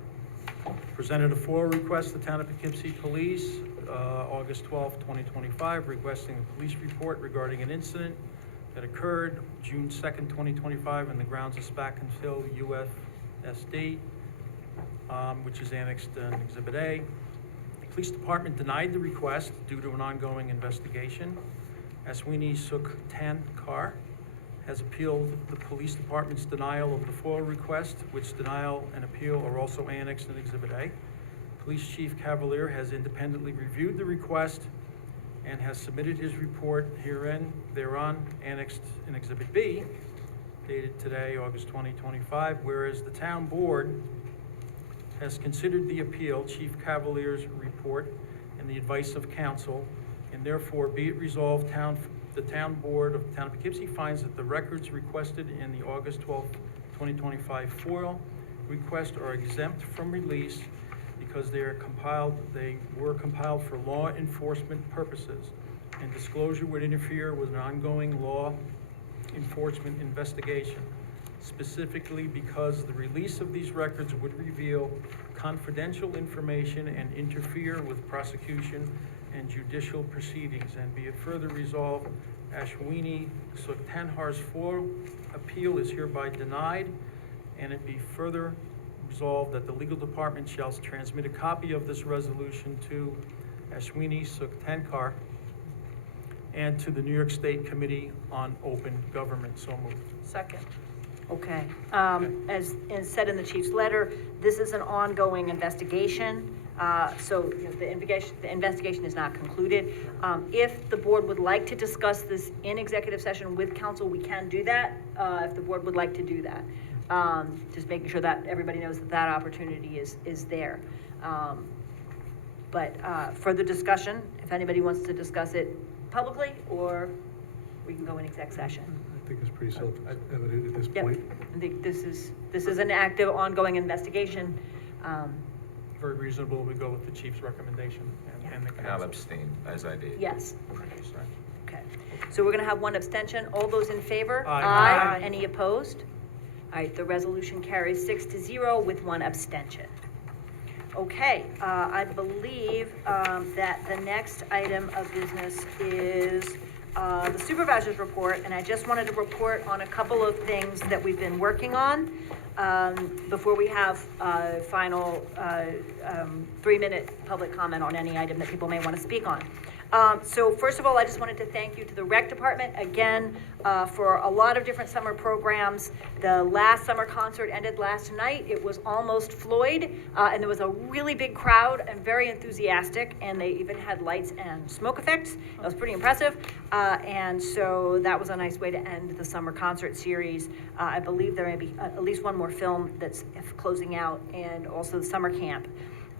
presented a FOIL request to Town of Poughkeepsie Police, August 12, 2025, requesting a police report regarding an incident that occurred June 2nd, 2025, in the grounds of Spackens Hill UFSD, which is annexed in Exhibit A. The police department denied the request due to an ongoing investigation. Ashwini Suktankar has appealed the police department's denial of the FOIL request, which denial and appeal are also annexed in Exhibit A. Police Chief Cavalier has independently reviewed the request and has submitted his report thereon, annexed in Exhibit B, dated today, August 2025, whereas the town board has considered the appeal, Chief Cavalier's report, and the advice of counsel, and therefore be it resolved, the town board of the Town of Poughkeepsie finds that the records requested in the August 12, 2025 FOIL request are exempt from release because they were compiled for law enforcement purposes, and disclosure would interfere with an ongoing law enforcement investigation, specifically because the release of these records would reveal confidential information and interfere with prosecution and judicial proceedings. And be it further resolved, Ashwini Suktankar's FOIL appeal is hereby denied, and it be further resolved that the legal department shall transmit a copy of this resolution to Ashwini Suktankar and to the New York State Committee on Open Government. So moved. Second. Okay. As said in the chief's letter, this is an ongoing investigation. So you know, the investigation is not concluded. If the board would like to discuss this in executive session with counsel, we can do that, if the board would like to do that. Just making sure that everybody knows that that opportunity is there. But further discussion, if anybody wants to discuss it publicly, or we can go in exec session. I think it's pretty self-evident at this Yep. point. I think this is an active, ongoing investigation. Very reasonable, we go with the chief's recommendation and the And I'll council. abstain, as I did. Yes. Sorry. Okay, so we're gonna have one abstention. All those in favor? Aye. Aye. Any opposed? All right, the resolution carries 6-0 with one abstention. Okay, I believe that the next item of business is the supervisor's report, and I just wanted to report on a couple of things that we've been working on before we have final 3-minute public comment on any item that people may want to speak on. So first of all, I just wanted to thank you to the rec department again for a lot of different summer programs. The last summer concert ended last night. It was almost Floyd, and there was a really big crowd and very enthusiastic, and they even had lights and smoke effects. It was pretty impressive, and so that was a nice way to end the summer concert series. I believe there may be at least one more film that's closing out, and also the summer camp.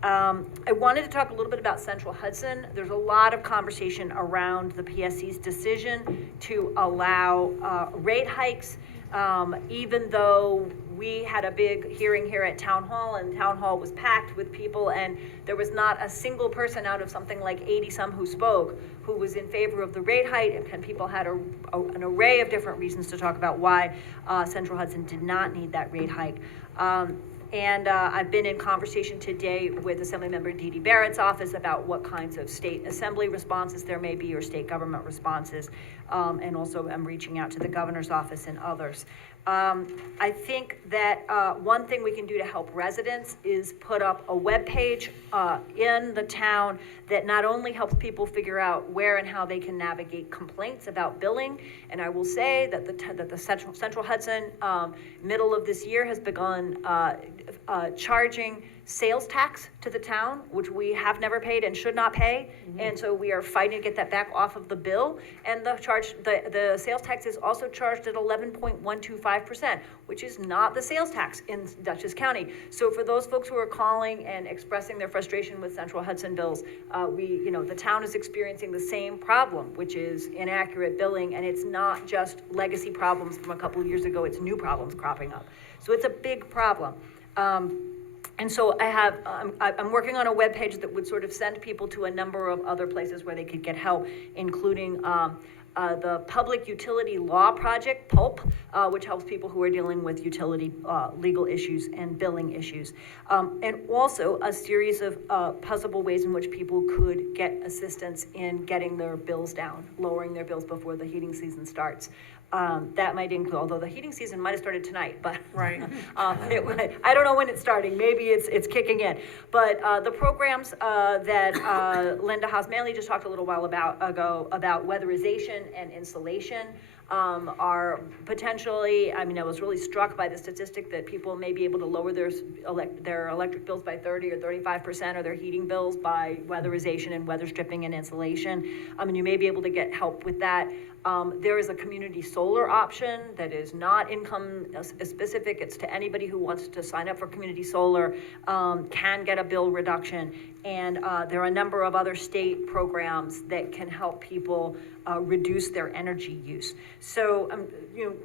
I wanted to talk a little bit about Central Hudson. There's a lot of conversation around the PSC's decision to allow rate hikes, even though we had a big hearing here at Town Hall, and Town Hall was packed with people, and there was not a single person out of something like 80-some who spoke who was in favor of the rate hike, and people had an array of different reasons to talk about why Central Hudson did not need that rate hike. And I've been in conversation today with Assemblymember Dee Dee Barrett's office about what kinds of state assembly responses there may be or state government responses. And also I'm reaching out to the governor's office and others. I think that one thing we can do to help residents is put up a webpage in the town that not only helps people figure out where and how they can navigate complaints about billing, and I will say that the Central Hudson, middle of this year, has begun charging sales tax to the town, which we have never paid and should not pay. And so we are fighting to get that back off of the bill. And the sales tax is also charged at 11.125%, which is not the sales tax in Dutchess County. So for those folks who are calling and expressing their frustration with Central Hudson bills, the town is experiencing the same problem, which is inaccurate billing. And it's not just legacy problems from a couple of years ago, it's new problems cropping up. So it's a big problem. And so I'm working on a webpage that would sort of send people to a number of other places where they could get help, including the Public Utility Law Project, PULP, which helps people who are dealing with utility legal issues and billing issues. And also a series of possible ways in which people could get assistance in getting their bills down, lowering their bills before the heating season starts. That might include, although the heating season might have started tonight, but Right. I don't know when it's starting. Maybe it's kicking in. But the programs that Linda Haas-Manley just talked a little while ago about weatherization and insulation are potentially, I was really struck by the statistic that people may be able to lower their electric bills by 30 or 35%, or their heating bills by weatherization and weather stripping and insulation. You may be able to get help with that. There is a community solar option that is not income specific. It's to anybody who wants to sign up for community solar, can get a bill reduction. And there are a number of other state programs that can help people reduce their energy use. So I'm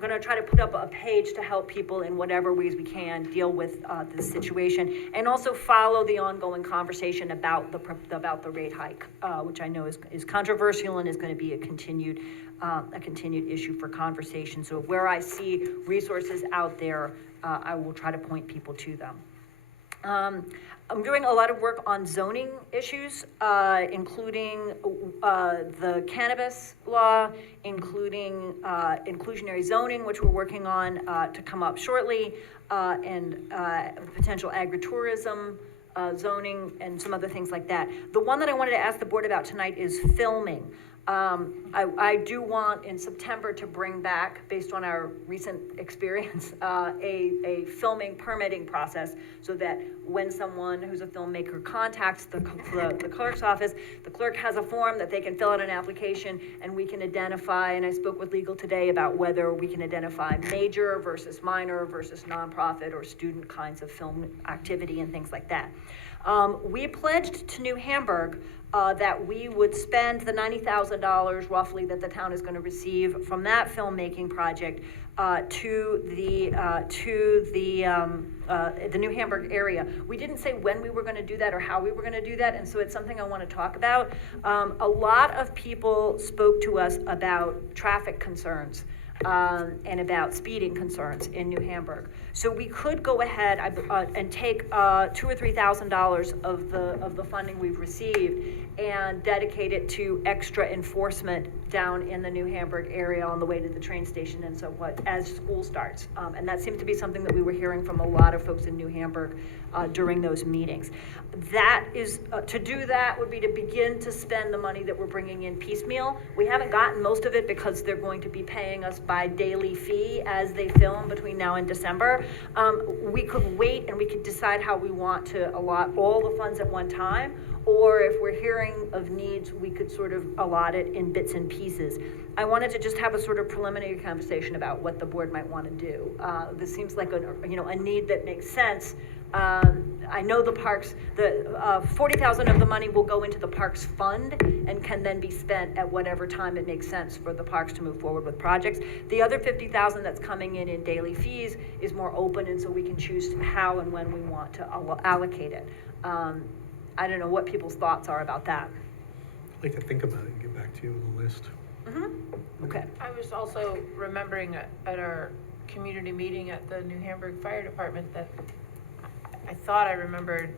going to try to put up a page to help people in whatever ways we can deal with this situation, and also follow the ongoing conversation about the rate hike, which I know is controversial and is going to be a continued issue for conversation. So where I see resources out there, I will try to point people to them. I'm doing a lot of work on zoning issues, including the cannabis law, including inclusionary zoning, which we're working on to come up shortly, and potential agritourism zoning, and some other things like that. The one that I wanted to ask the board about tonight is filming. I do want in September to bring back, based on our recent experience, a filming permitting process, so that when someone who's a filmmaker contacts the clerk's office, the clerk has a form that they can fill out an application, and we can identify, and I spoke with legal today about whether we can identify major versus minor versus nonprofit or student kinds of film activity and things like that. We pledged to New Hamburg that we would spend the $90,000 roughly that the town is going to receive from that filmmaking project to the New Hamburg area. We didn't say when we were going to do that or how we were going to do that, and so it's something I want to talk about. A lot of people spoke to us about traffic concerns and about speeding concerns in New Hamburg. So we could go ahead and take $2,000 or $3,000 of the funding we've received and dedicate it to extra enforcement down in the New Hamburg area on the way to the train station and so what, as school starts. And that seems to be something that we were hearing from a lot of folks in New Hamburg during those meetings. That is, to do that would be to begin to spend the money that we're bringing in piecemeal. We haven't gotten most of it because they're going to be paying us by daily fee as they film between now and December. We could wait and we could decide how we want to allot all the funds at one time, or if we're hearing of needs, we could sort of allot it in bits and pieces. I wanted to just have a sort of preliminary conversation about what the board might want to do. This seems like a need that makes sense. I know the parks, the 40,000 of the money will go into the parks fund and can then be spent at whatever time it makes sense for the parks to move forward with projects. The other 50,000 that's coming in daily fees is more open, and so we can choose how and when we want to allocate it. I don't know what people's thoughts are about that. I'd like to think about it and get back to you with a list. Mm-hmm. Okay. I was also remembering at our community meeting at the New Hamburg Fire Department that I thought I remembered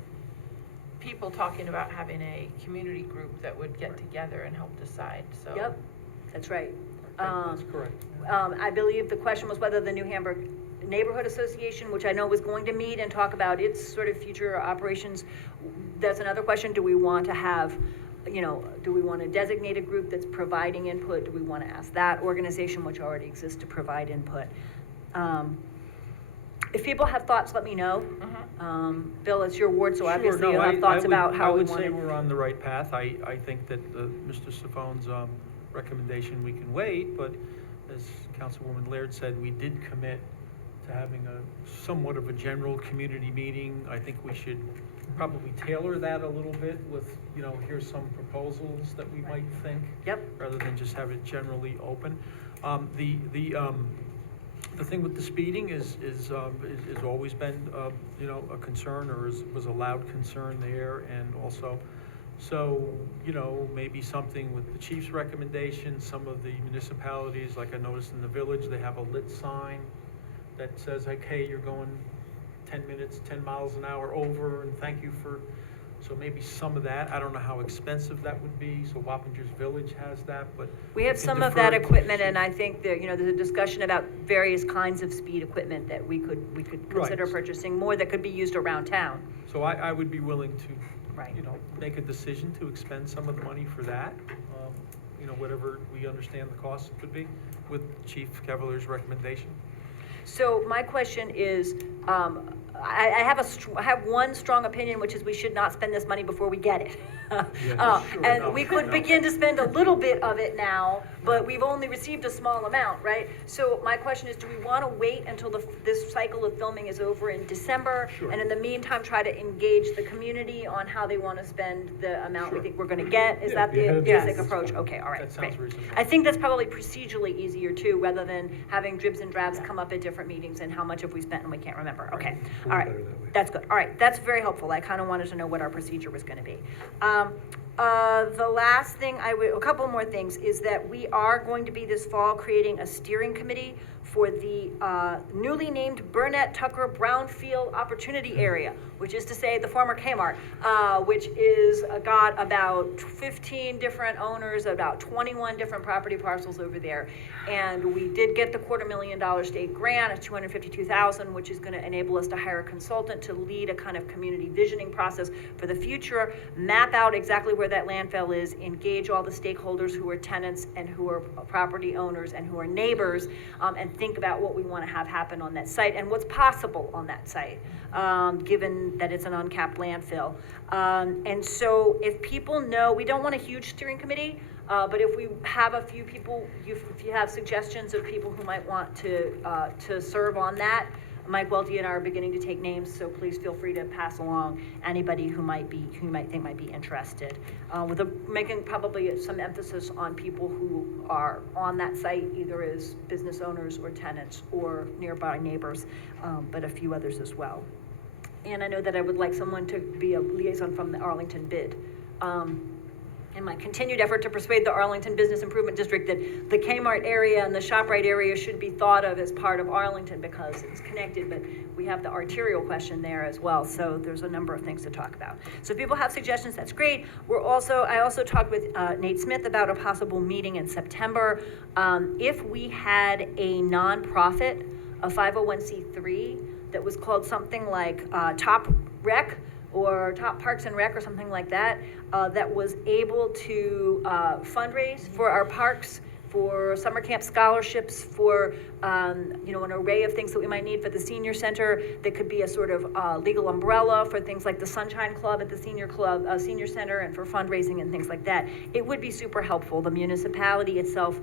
people talking about having a community group that would get together and help decide, so. Yep, that's right. That's correct. I believe the question was whether the New Hamburg Neighborhood Association, which I know was going to meet and talk about its sort of future operations. That's another question. Do we want to have, do we want to designate a group that's providing input? Do we want to ask that organization, which already exists, to provide input? If people have thoughts, let me know. Bill, it's your ward, so obviously Sure, you'll have thoughts about how we want I would say to. we're on the right path. I think that Mr. Siffone's recommendation, we can wait, but as Councilwoman Laird said, we did commit to having a somewhat of a general community meeting. I think we should probably tailor that a little bit with, here's some proposals that we might think. Yep. Rather than just have it generally open. The thing with the speeding is always been, a concern, or was a loud concern there, and also, so, maybe something with the chief's recommendation. Some of the municipalities, like I noticed in the village, they have a lit sign that says, like, hey, you're going 10 miles an hour over, and thank you for, so maybe some of that. I don't know how expensive that would be, so Wappingers Village has that, but. We have can some of defer that to equipment, chief. and I think that, there's a discussion about various kinds of speed equipment that we could consider Right. purchasing more that could be used around town. So I would be willing to, Right. make a decision to expend some of the money for that, whatever we understand the cost could be, with Chief Cavalier's recommendation. So my question is, I have one strong opinion, which is we should not spend this money before we get it. Sure, And no, we could no. begin to spend a little bit of it now, but we've only received a small amount, right? So my question is, do we want to wait until this cycle of filming is over in December? Sure. And in the meantime, try to engage the community on how they want to spend the amount we Sure. think we're going to get? Is Yeah, that be ahead the of the basic game. approach? Okay, all right, That sounds great. reasonable. I think that's probably procedurally easier too, rather than having dribs and drabs come up at different meetings and how much have we spent and we can't remember. Okay, all right, Better that way. that's good. All right, that's very helpful. I kind of wanted to know what our procedure was going to be. The last thing a couple more things, is that we are going to be this fall creating a steering committee for the newly named Burnett Tucker Brownfield Opportunity Area, which is to say the former Kmart, which is got about 15 different owners, about 21 different property parcels over there. And we did get the $250,000 state grant of $252,000, which is going to enable us to hire a consultant to lead a kind of community visioning process for the future, map out exactly where that landfill is, engage all the stakeholders who are tenants and who are property owners and who are neighbors, and think about what we want to have happen on that site and what's possible on that site, given that it's an uncapped landfill. And so if people know, we don't want a huge steering committee, but if we have a few people, if you have suggestions of people who might want to serve on that, Mike Welty and I are beginning to take names, so please feel free to pass along anybody who you might think might be interested. Making probably some emphasis on people who are on that site, either as business owners or tenants or nearby neighbors, but a few others as well. And I know that I would like someone to be a liaison from the Arlington bid. In my continued effort to persuade the Arlington Business Improvement District that the Kmart area and the ShopRite area should be thought of as part of Arlington because it's connected, but we have the arterial question there as well, so there's a number of things to talk about. So if people have suggestions, that's great. I also talked with Nate Smith about a possible meeting in September. If we had a nonprofit, a 501c3, that was called something like Top Rec, or Top Parks and Rec or something like that, that was able to fundraise for our parks, for summer camp scholarships, for an array of things that we might need for the senior center. That could be a sort of legal umbrella for things like the Sunshine Club at the senior center, and for fundraising and things like that. It would be super helpful. The municipality itself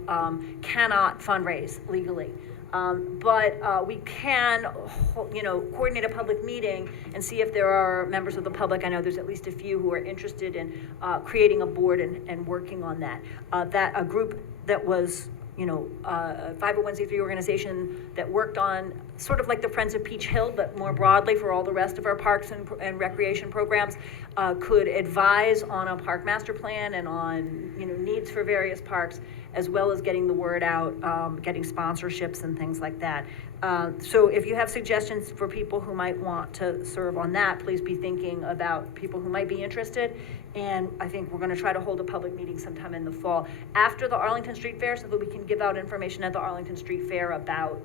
cannot fundraise legally. But we can, coordinate a public meeting and see if there are members of the public. I know there's at least a few who are interested in creating a board and working on that. A group that was, a 501c3 organization that worked on sort of like the Friends of Peach Hill, but more broadly for all the rest of our parks and recreation programs, could advise on a park master plan and on, needs for various parks, as well as getting the word out, getting sponsorships and things like that. So if you have suggestions for people who might want to serve on that, please be thinking about people who might be interested. And I think we're going to try to hold a public meeting sometime in the fall after the Arlington Street Fair, so that we can give out information at the Arlington Street Fair about,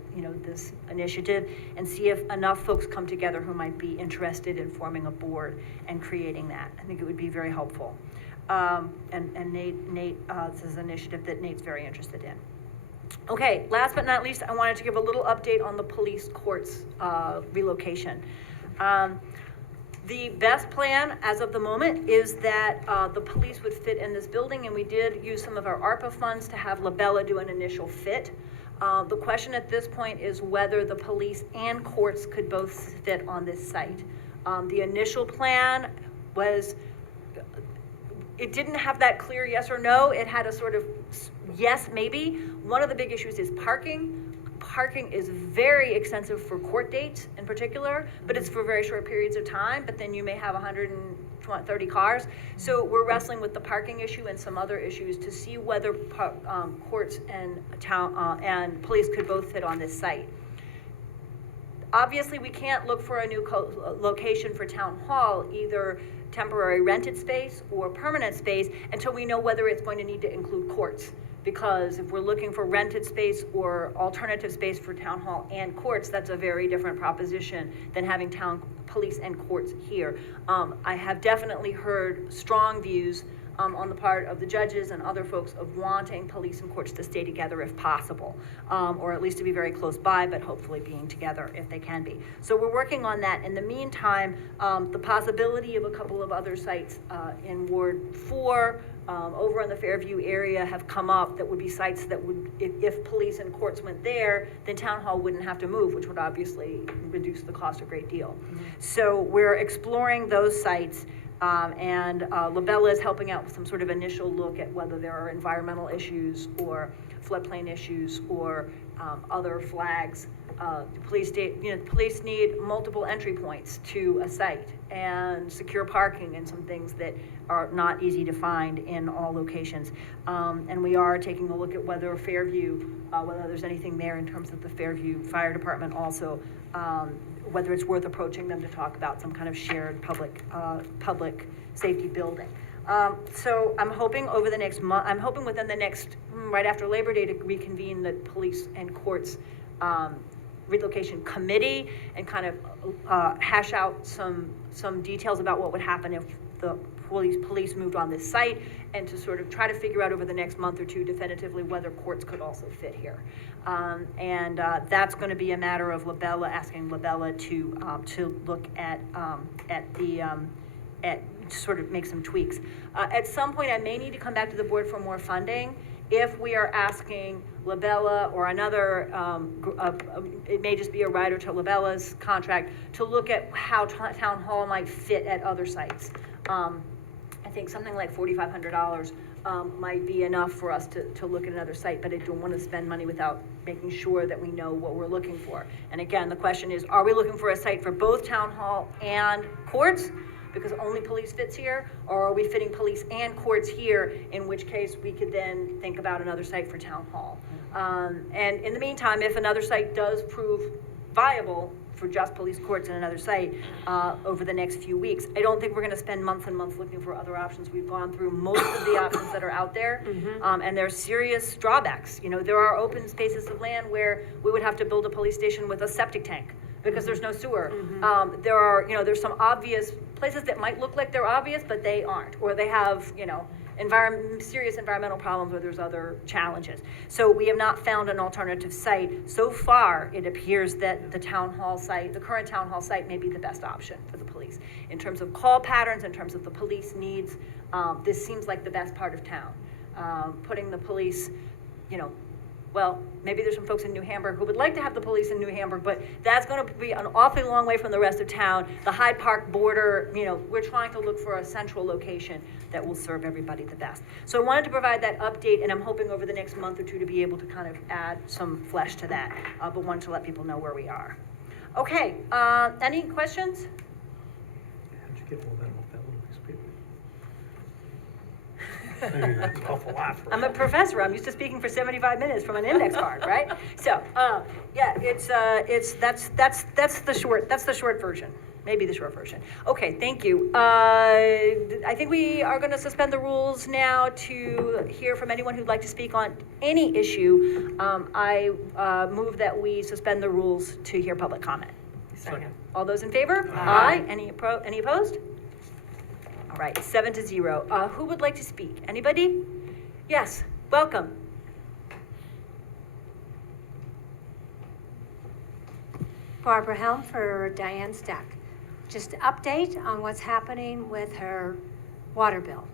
this initiative, and see if enough folks come together who might be interested in forming a board and creating that. I think it would be very helpful. And Nate, this is an initiative that Nate's very interested in. Okay, last but not least, I wanted to give a little update on the police courts relocation. The best plan as of the moment is that the police would fit in this building, and we did use some of our ARPA funds to have Labella do an initial fit. The question at this point is whether the police and courts could both fit on this site. The initial plan was, it didn't have that clear yes or no. It had a sort of yes, maybe. One of the big issues is parking. Parking is very expensive for court dates in particular, but it's for very short periods of time, but then you may have 130 cars. So we're wrestling with the parking issue and some other issues to see whether courts and and police could both fit on this site. Obviously, we can't look for a new location for town hall, either temporary rented space or permanent space, until we know whether it's going to need to include courts. Because if we're looking for rented space or alternative space for town hall and courts, that's a very different proposition than having town police and courts here. I have definitely heard strong views on the part of the judges and other folks of wanting police and courts to stay together if possible, or at least to be very close by, but hopefully being together if they can be. So we're working on that. In the meantime, the possibility of a couple of other sites in Ward 4, over in the Fairview area have come up that would be sites that would, if police and courts went there, then town hall wouldn't have to move, which would obviously reduce the cost a great deal. So we're exploring those sites, and Labella is helping out with some sort of initial look at whether there are environmental issues or floodplain issues or other flags. Police need multiple entry points to a site and secure parking and some things that are not easy to find in all locations. And we are taking a look at whether Fairview, whether there's anything there in terms of the Fairview Fire Department also, whether it's worth approaching them to talk about some kind of shared public safety building. So I'm hoping over the next month, I'm hoping within the next, right after Labor Day, to reconvene the police and courts relocation committee and kind of hash out some details about what would happen if the police moved on this site, and to sort of try to figure out over the next month or two definitively whether courts could also fit here. And that's going to be a matter of Labella, asking Labella to look at sort of make some tweaks. At some point, I may need to come back to the board for more funding. If we are asking Labella or another, it may just be a rider to Labella's contract, to look at how town hall might fit at other sites. I think something like $4,500 might be enough for us to look at another site, but I don't want to spend money without making sure that we know what we're looking for. And again, the question is, are we looking for a site for both town hall and courts, because only police fits here, or are we fitting police and courts here, in which case we could then think about another site for town hall. And in the meantime, if another site does prove viable for just police, courts, and another site over the next few weeks, I don't think we're gonna spend months and months looking for other options. We've gone through most of the options that are out there, and there's serious drawbacks. There are open spaces of land where we would have to build a police station with a septic tank, because there's no sewer. There are, there's some obvious places that might look like they're obvious, but they aren't, or they have, serious environmental problems where there's other challenges. So we have not found an alternative site. So far, it appears that the town hall site, the current town hall site, may be the best option for the police. In terms of call patterns, in terms of the police needs, this seems like the best part of town. Putting the police, well, maybe there's some folks in New Hamburg who would like to have the police in New Hamburg, but that's going to be an awfully long way from the rest of town. The Hyde Park border, we're trying to look for a central location that will serve everybody the best. So I wanted to provide that update, and I'm hoping over the next month or two to be able to kind of add some flesh to that, but wanted to let people know where we are. Okay, any questions? How'd you get all that off that little piece of paper? That's an awful lot for I'm a professor, I'm used to speaking for 75 minutes from an index card, right? So, yeah, that's the short version, maybe the short version. Okay, thank you. I think we are gonna suspend the rules now to hear from anyone who'd like to speak on any issue. I move that we suspend the rules to hear public comment. Second. All those in favor? Aye. Any opposed? All right, 7-0. Who would like to speak? Anybody? Yes, welcome. Barbara Helm for Diane Stack. Just an update on what's happening with her water bill.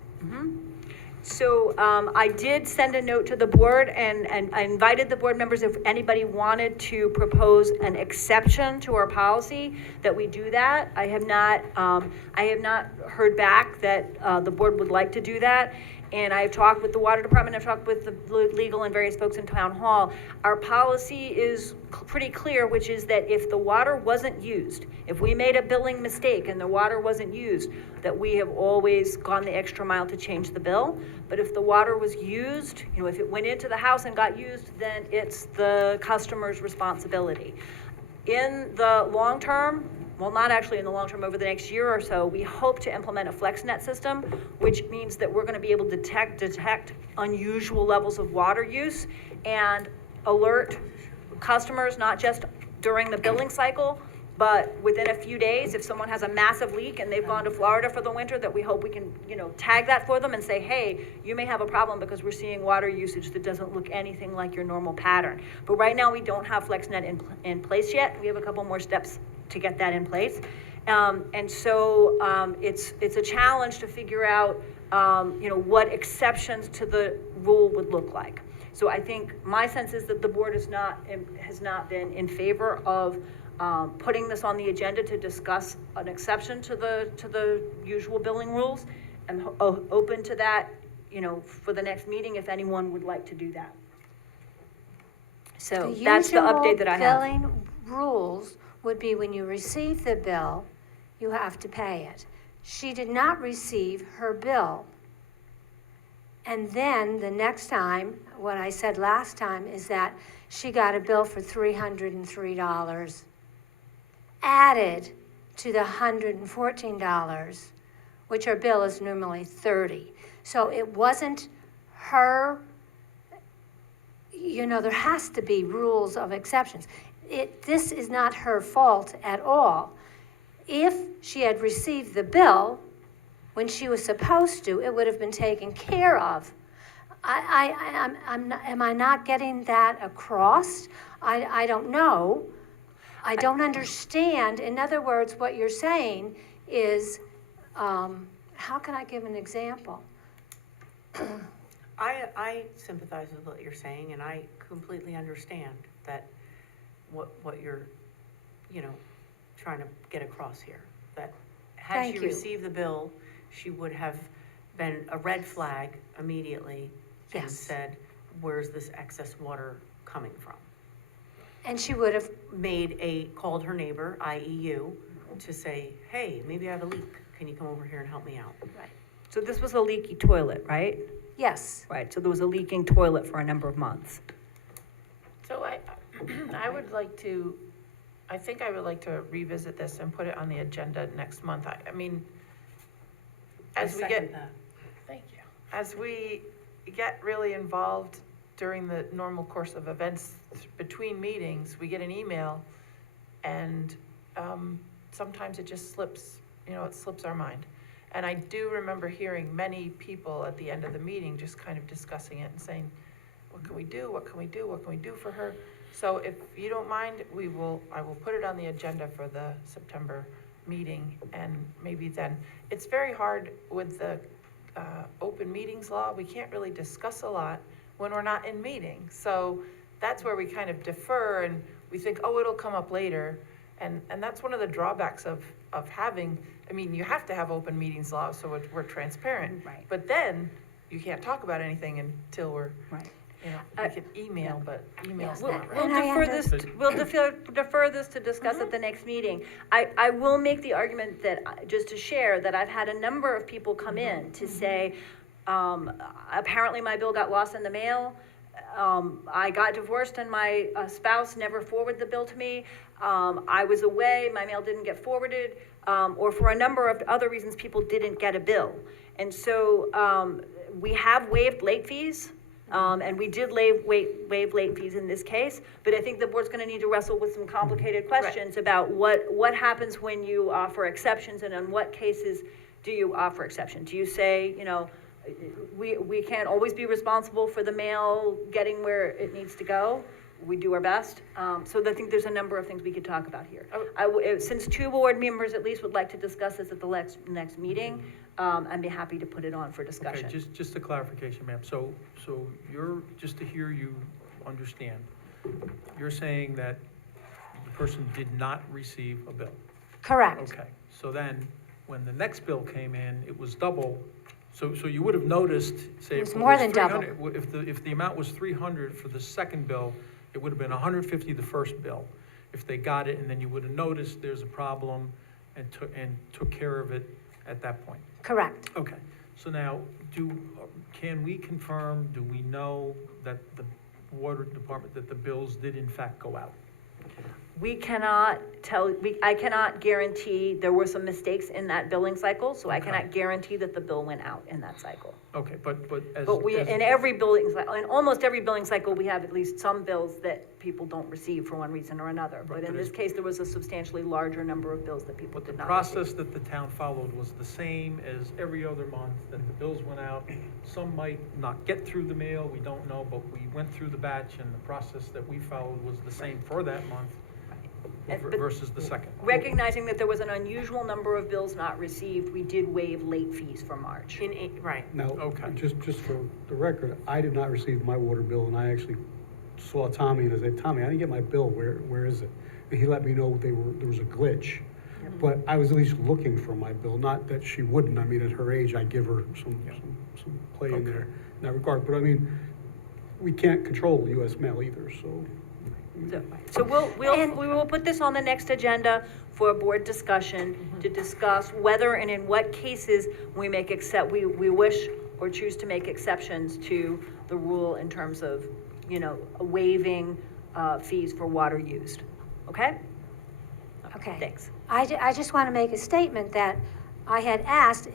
So I did send a note to the board, and I invited the board members, if anybody wanted to propose an exception to our policy, that we do that. I have not heard back that the board would like to do that. And I've talked with the water department, I've talked with the legal and various folks in town hall. Our policy is pretty clear, which is that if the water wasn't used, if we made a billing mistake and the water wasn't used, that we have always gone the extra mile to change the bill. But if the water was used, if it went into the house and got used, then it's the customer's responsibility. In the long term, well, not actually in the long term, over the next year or so, we hope to implement a FlexNet system, which means that we're gonna be able to detect unusual levels of water use and alert customers, not just during the billing cycle, but within a few days, if someone has a massive leak and they've gone to Florida for the winter, that we hope we can, tag that for them and say, hey, you may have a problem because we're seeing water usage that doesn't look anything like your normal pattern. But right now, we don't have FlexNet in place yet. We have a couple more steps to get that in place. And so it's a challenge to figure out, what exceptions to the rule would look like. So I think my sense is that the board has not been in favor of putting this on the agenda to discuss an exception to the usual billing rules, and open to that, for the next meeting if anyone would like to do that. So that's the update that I have. The usual billing rules would be when you receive the bill, you have to pay it. She did not receive her bill. And then the next time, what I said last time is that she got a bill for $303 added to the $114, which her bill is normally $30. So it wasn't her, there has to be rules of exceptions. This is not her fault at all. If she had received the bill when she was supposed to, it would have been taken care of. Am I not getting that across? I don't know. I don't understand. In other words, what you're saying is, how can I give an example? I sympathize with what you're saying, and I completely understand that what you're, trying to get across here. That had Thank she you. received the bill, she would have been a red flag immediately and Yes. said, where's this excess water coming from? And she would have, Called her neighbor, i.e. you, to say, hey, maybe I have a leak. Can you come over here and help me out? right, So this was a leaky toilet, right? yes. Right, so there was a leaking toilet for a number of months. So I would like to revisit this and put it on the agenda next month. I mean, as we get, thank you, as we get really involved during the normal course of events between meetings, we get an email, and sometimes it just slips, it slips our mind. And I do remember hearing many people at the end of the meeting just kind of discussing it and saying, what can we do? What can we do? What can we do for her? So if you don't mind, I will put it on the agenda for the September meeting, and maybe then. It's very hard with the open meetings law. We can't really discuss a lot when we're not in meetings. So that's where we kind of defer, and we think, oh, it'll come up later. And that's one of the drawbacks of having, you have to have open meetings law so we're transparent. Right. But then you can't talk about anything until we're, Right. we can email, but email's We'll not right. And I defer this to discuss at the next meeting. I will make the argument that, just to share, that I've had a number of people come in to say, Apparently my bill got lost in the mail. I got divorced and my spouse never forwarded the bill to me. I was away, my mail didn't get forwarded, or for a number of other reasons, people didn't get a bill. And so we have waived late fees, and we did waive late fees in this case, but I think the board's gonna need to wrestle with some complicated questions about what happens when you offer exceptions, and in what cases do you offer exceptions? Do you say, you know, we can't always be responsible for the mail getting where it needs to go? We do our best. So I think there's a number of things we could talk about here. Since 2 board members at least would like to discuss this at the next meeting, I'd be happy to put it on for discussion. Okay, just a clarification, ma'am. So you're, just to hear you understand, you're saying that the person did not receive a bill? Correct. Okay, so then, when the next bill came in, it was double, so you would have noticed, say. It was if more than 300 If the amount was 300 for the second bill, it would have been 150 the first bill. If they got it, and then you would have noticed there's a problem and took care of it at that point. Correct. Okay, so now, can we confirm, do we know that the water department, that the bills did in fact go out? We cannot I cannot guarantee, there were some mistakes in that billing cycle, so I cannot guarantee that the bill went out in that cycle. Okay, but as. But in every billing, in almost every billing cycle, we have at least some bills that people don't receive for one reason or another. But in this case, there was a substantially larger number of bills that people did not receive. The process that the town followed was the same as every other month, that the bills went out. Some might not get through the mail, we don't know, but we went through the batch, and the process that we followed was the same for that month versus the second. Recognizing that there was an unusual number of bills not received, we did waive late fees for March. Right. Now, Okay. just for the record, I did not receive my water bill, and I actually saw Tommy, and I said, Tommy, I didn't get my bill, where is it? And he let me know there was a glitch. But I was at least looking for my bill, not that she wouldn't. I mean, at her age, I give her some play in there in that regard. But I mean, we can't control US mail either, so. So we will put this on the next agenda for a board discussion to discuss whether and in what cases we wish or choose to make exceptions to the rule in terms of, you know, waiving fees for water used. Okay? Okay. Thanks. I just want to make a statement that I had asked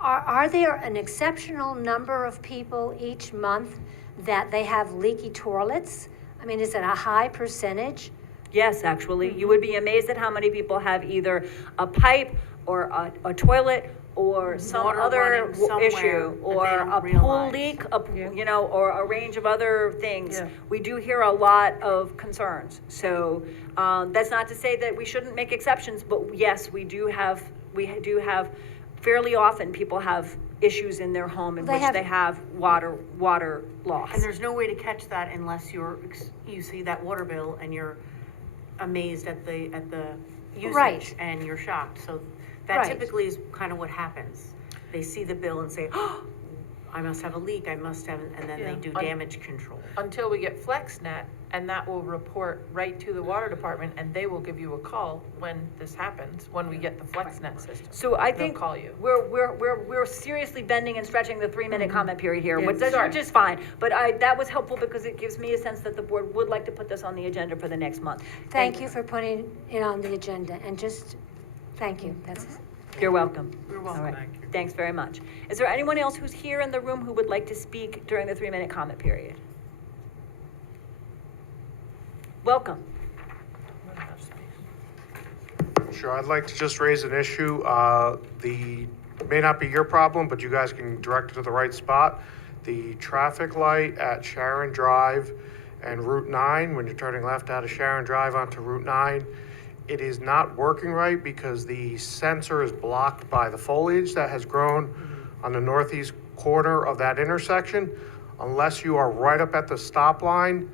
are there an exceptional number of people each month that they have leaky toilets? I mean, is it a high percentage? Yes, actually. You would be amazed at how many people have either a pipe or a toilet or some Water other running somewhere issue, that or they don't a pool realize. leak, you know, or a range of other things. Yeah. We do hear a lot of concerns. So that's not to say that we shouldn't make exceptions, but yes, we do have fairly often people have issues in their home in which they have water loss. And there's no way to catch that unless you see that water bill and you're amazed at the usage. Right. And you're shocked. So that Right. typically is kind of what happens. They see the bill and say, oh, I must have a leak, and then they do damage control. Until we get FlexNet, and that will report right to the water department, and they will give you a call when this happens, when we get the FlexNet system. So I They'll think call you. we're seriously bending and stretching the 3-minute comment period here, Yeah, which is sorry. just fine. But that was helpful because it gives me a sense that the board would like to put this on the agenda for the next month. Thank you for putting it on the agenda, and just, thank you. You're welcome. You're welcome. All right. Thanks very much. Is there anyone else who's here in the room who would like to speak during the 3-minute comment period? Welcome. Sure, I'd like to just raise an issue. It may not be your problem, but you guys can direct it to the right spot. The traffic light at Sharon Drive and Route 9, when you're turning left out of Sharon Drive onto Route 9, it is not working right because the sensor is blocked by the foliage that has grown on the northeast corner of that intersection. Unless you are right up at the stop line,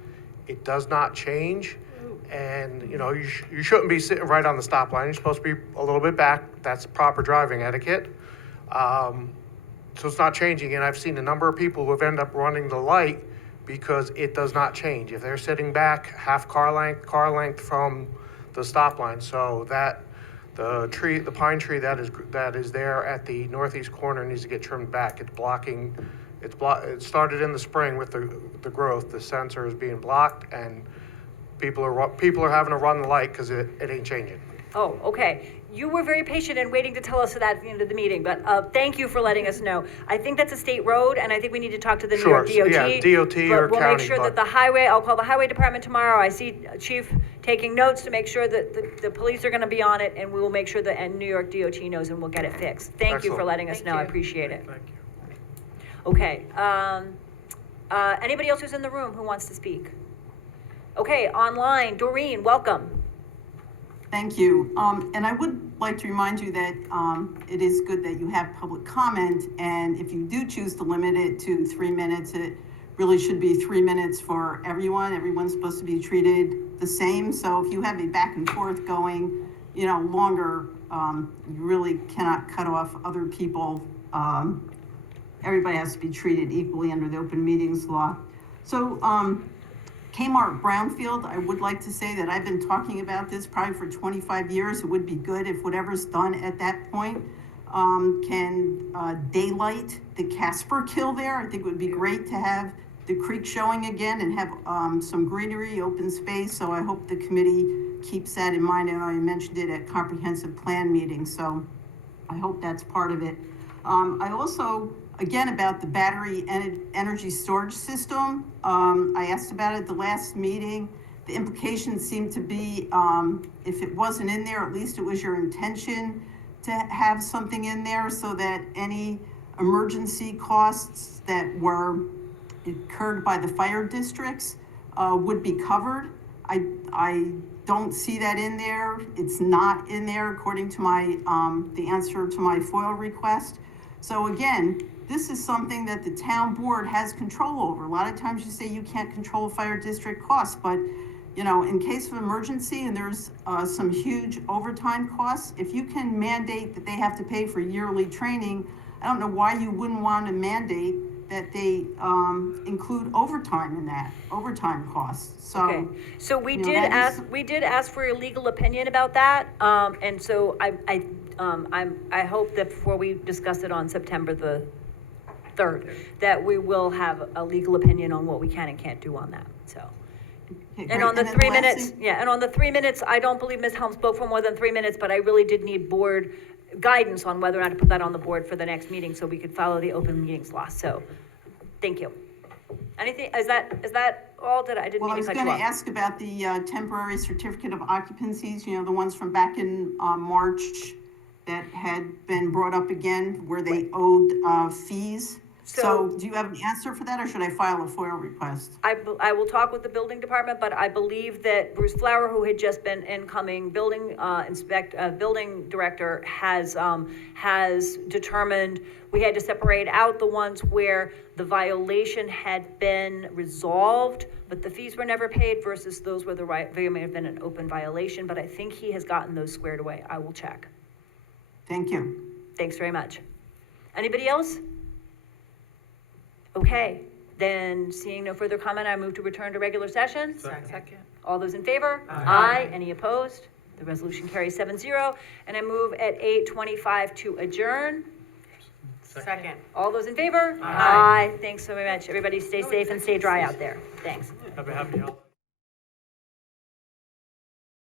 it does not change. And, you know, you shouldn't be sitting right on the stop line. You're supposed to be a little bit back. That's proper driving etiquette. So it's not changing. And I've seen a number of people who have ended up running the light because it does not change. If they're sitting back half car length from the stop line. So The pine tree that is there at the northeast corner needs to get trimmed back. It's blocking, it started in the spring with the growth. The sensor is being blocked, and people are having to run the light because it ain't changing. Oh, okay. You were very patient and waiting to tell us that at the end of the meeting, but thank you for letting us know. I think that's a state road, and I think we need to talk to the New York Sure, DOT. yeah, DOT or But we'll make county, sure that but- the highway, I'll call the highway department tomorrow. I see Chief taking notes to make sure that the police are gonna be on it, and we will make sure that New York DOT knows, and we'll get it fixed. Thank you for Excellent. letting us Thank know. I you. appreciate it. Thank you. Okay, anybody else who's in the room who wants to speak? Okay, online, Doreen, welcome. Thank you. And I would like to remind you that it is good that you have public comment, and if you do choose to limit it to 3 minutes, it really should be 3 minutes for everyone. Everyone's supposed to be treated the same. So if you have a back and forth going, longer, you really cannot cut off other people. Everybody has to be treated equally under the open meetings law. So, Kmart Brownfield, I would like to say that I've been talking about this probably for 25 years. It would be good if whatever's done at that point can daylight the Casper Kill there. I think it would be great to have the creek showing again and have some greenery, open space. So I hope the committee keeps that in mind. I know you mentioned it at comprehensive plan meeting, so I hope that's part of it. I also, again, about the battery energy storage system. I asked about it at the last meeting. The implications seem to be, if it wasn't in there, at least it was your intention to have something in there so that any emergency costs that were incurred by the fire districts would be covered. I don't see that in there. It's not in there according to my the answer to my FOIL request. So again, this is something that the town board has control over. A lot of times you say you can't control fire district costs, but in case of emergency and there's some huge overtime costs, if you can mandate that they have to pay for yearly training, I don't know why you wouldn't want to mandate that they include overtime in that, overtime costs. So, Okay, so we did that is- ask for your legal opinion about that, and so I hope that before we discuss it on September the 3rd, that we will have a legal opinion on what we can and can't do on that, so. Okay, And great. on the then 3 last minutes, thing- yeah, and on the 3 minutes, I don't believe Ms. Helm spoke for more than 3 minutes, but I really did need board guidance on whether or not to put that on the board for the next meeting so we could follow the open meetings law, so, thank you. Anything, is that all? I didn't Well, I mean was to cut going you to off. ask about the temporary certificate of occupancies, the ones from back in March that had been brought up again where they owed fees. So do you have an answer for that, or should I file a FOIL request? I will talk with the building department, but I believe that Bruce Flower, who had just been incoming building building director, has determined we had to separate out the ones where the violation had been resolved, but the fees were never paid versus those where there may have been an open violation, but I think he has gotten those squared away. I will check. Thank you. Thanks very much. Anybody else? Okay, then seeing no further comment, I move to return to regular session. Second. All those in favor? Aye. Any opposed? The resolution carries 7-0. And I move at 8:25 to adjourn. Second. All those in favor? Aye. Thanks so very much. Everybody stay safe and stay dry out there. Thanks. Have a happy holiday.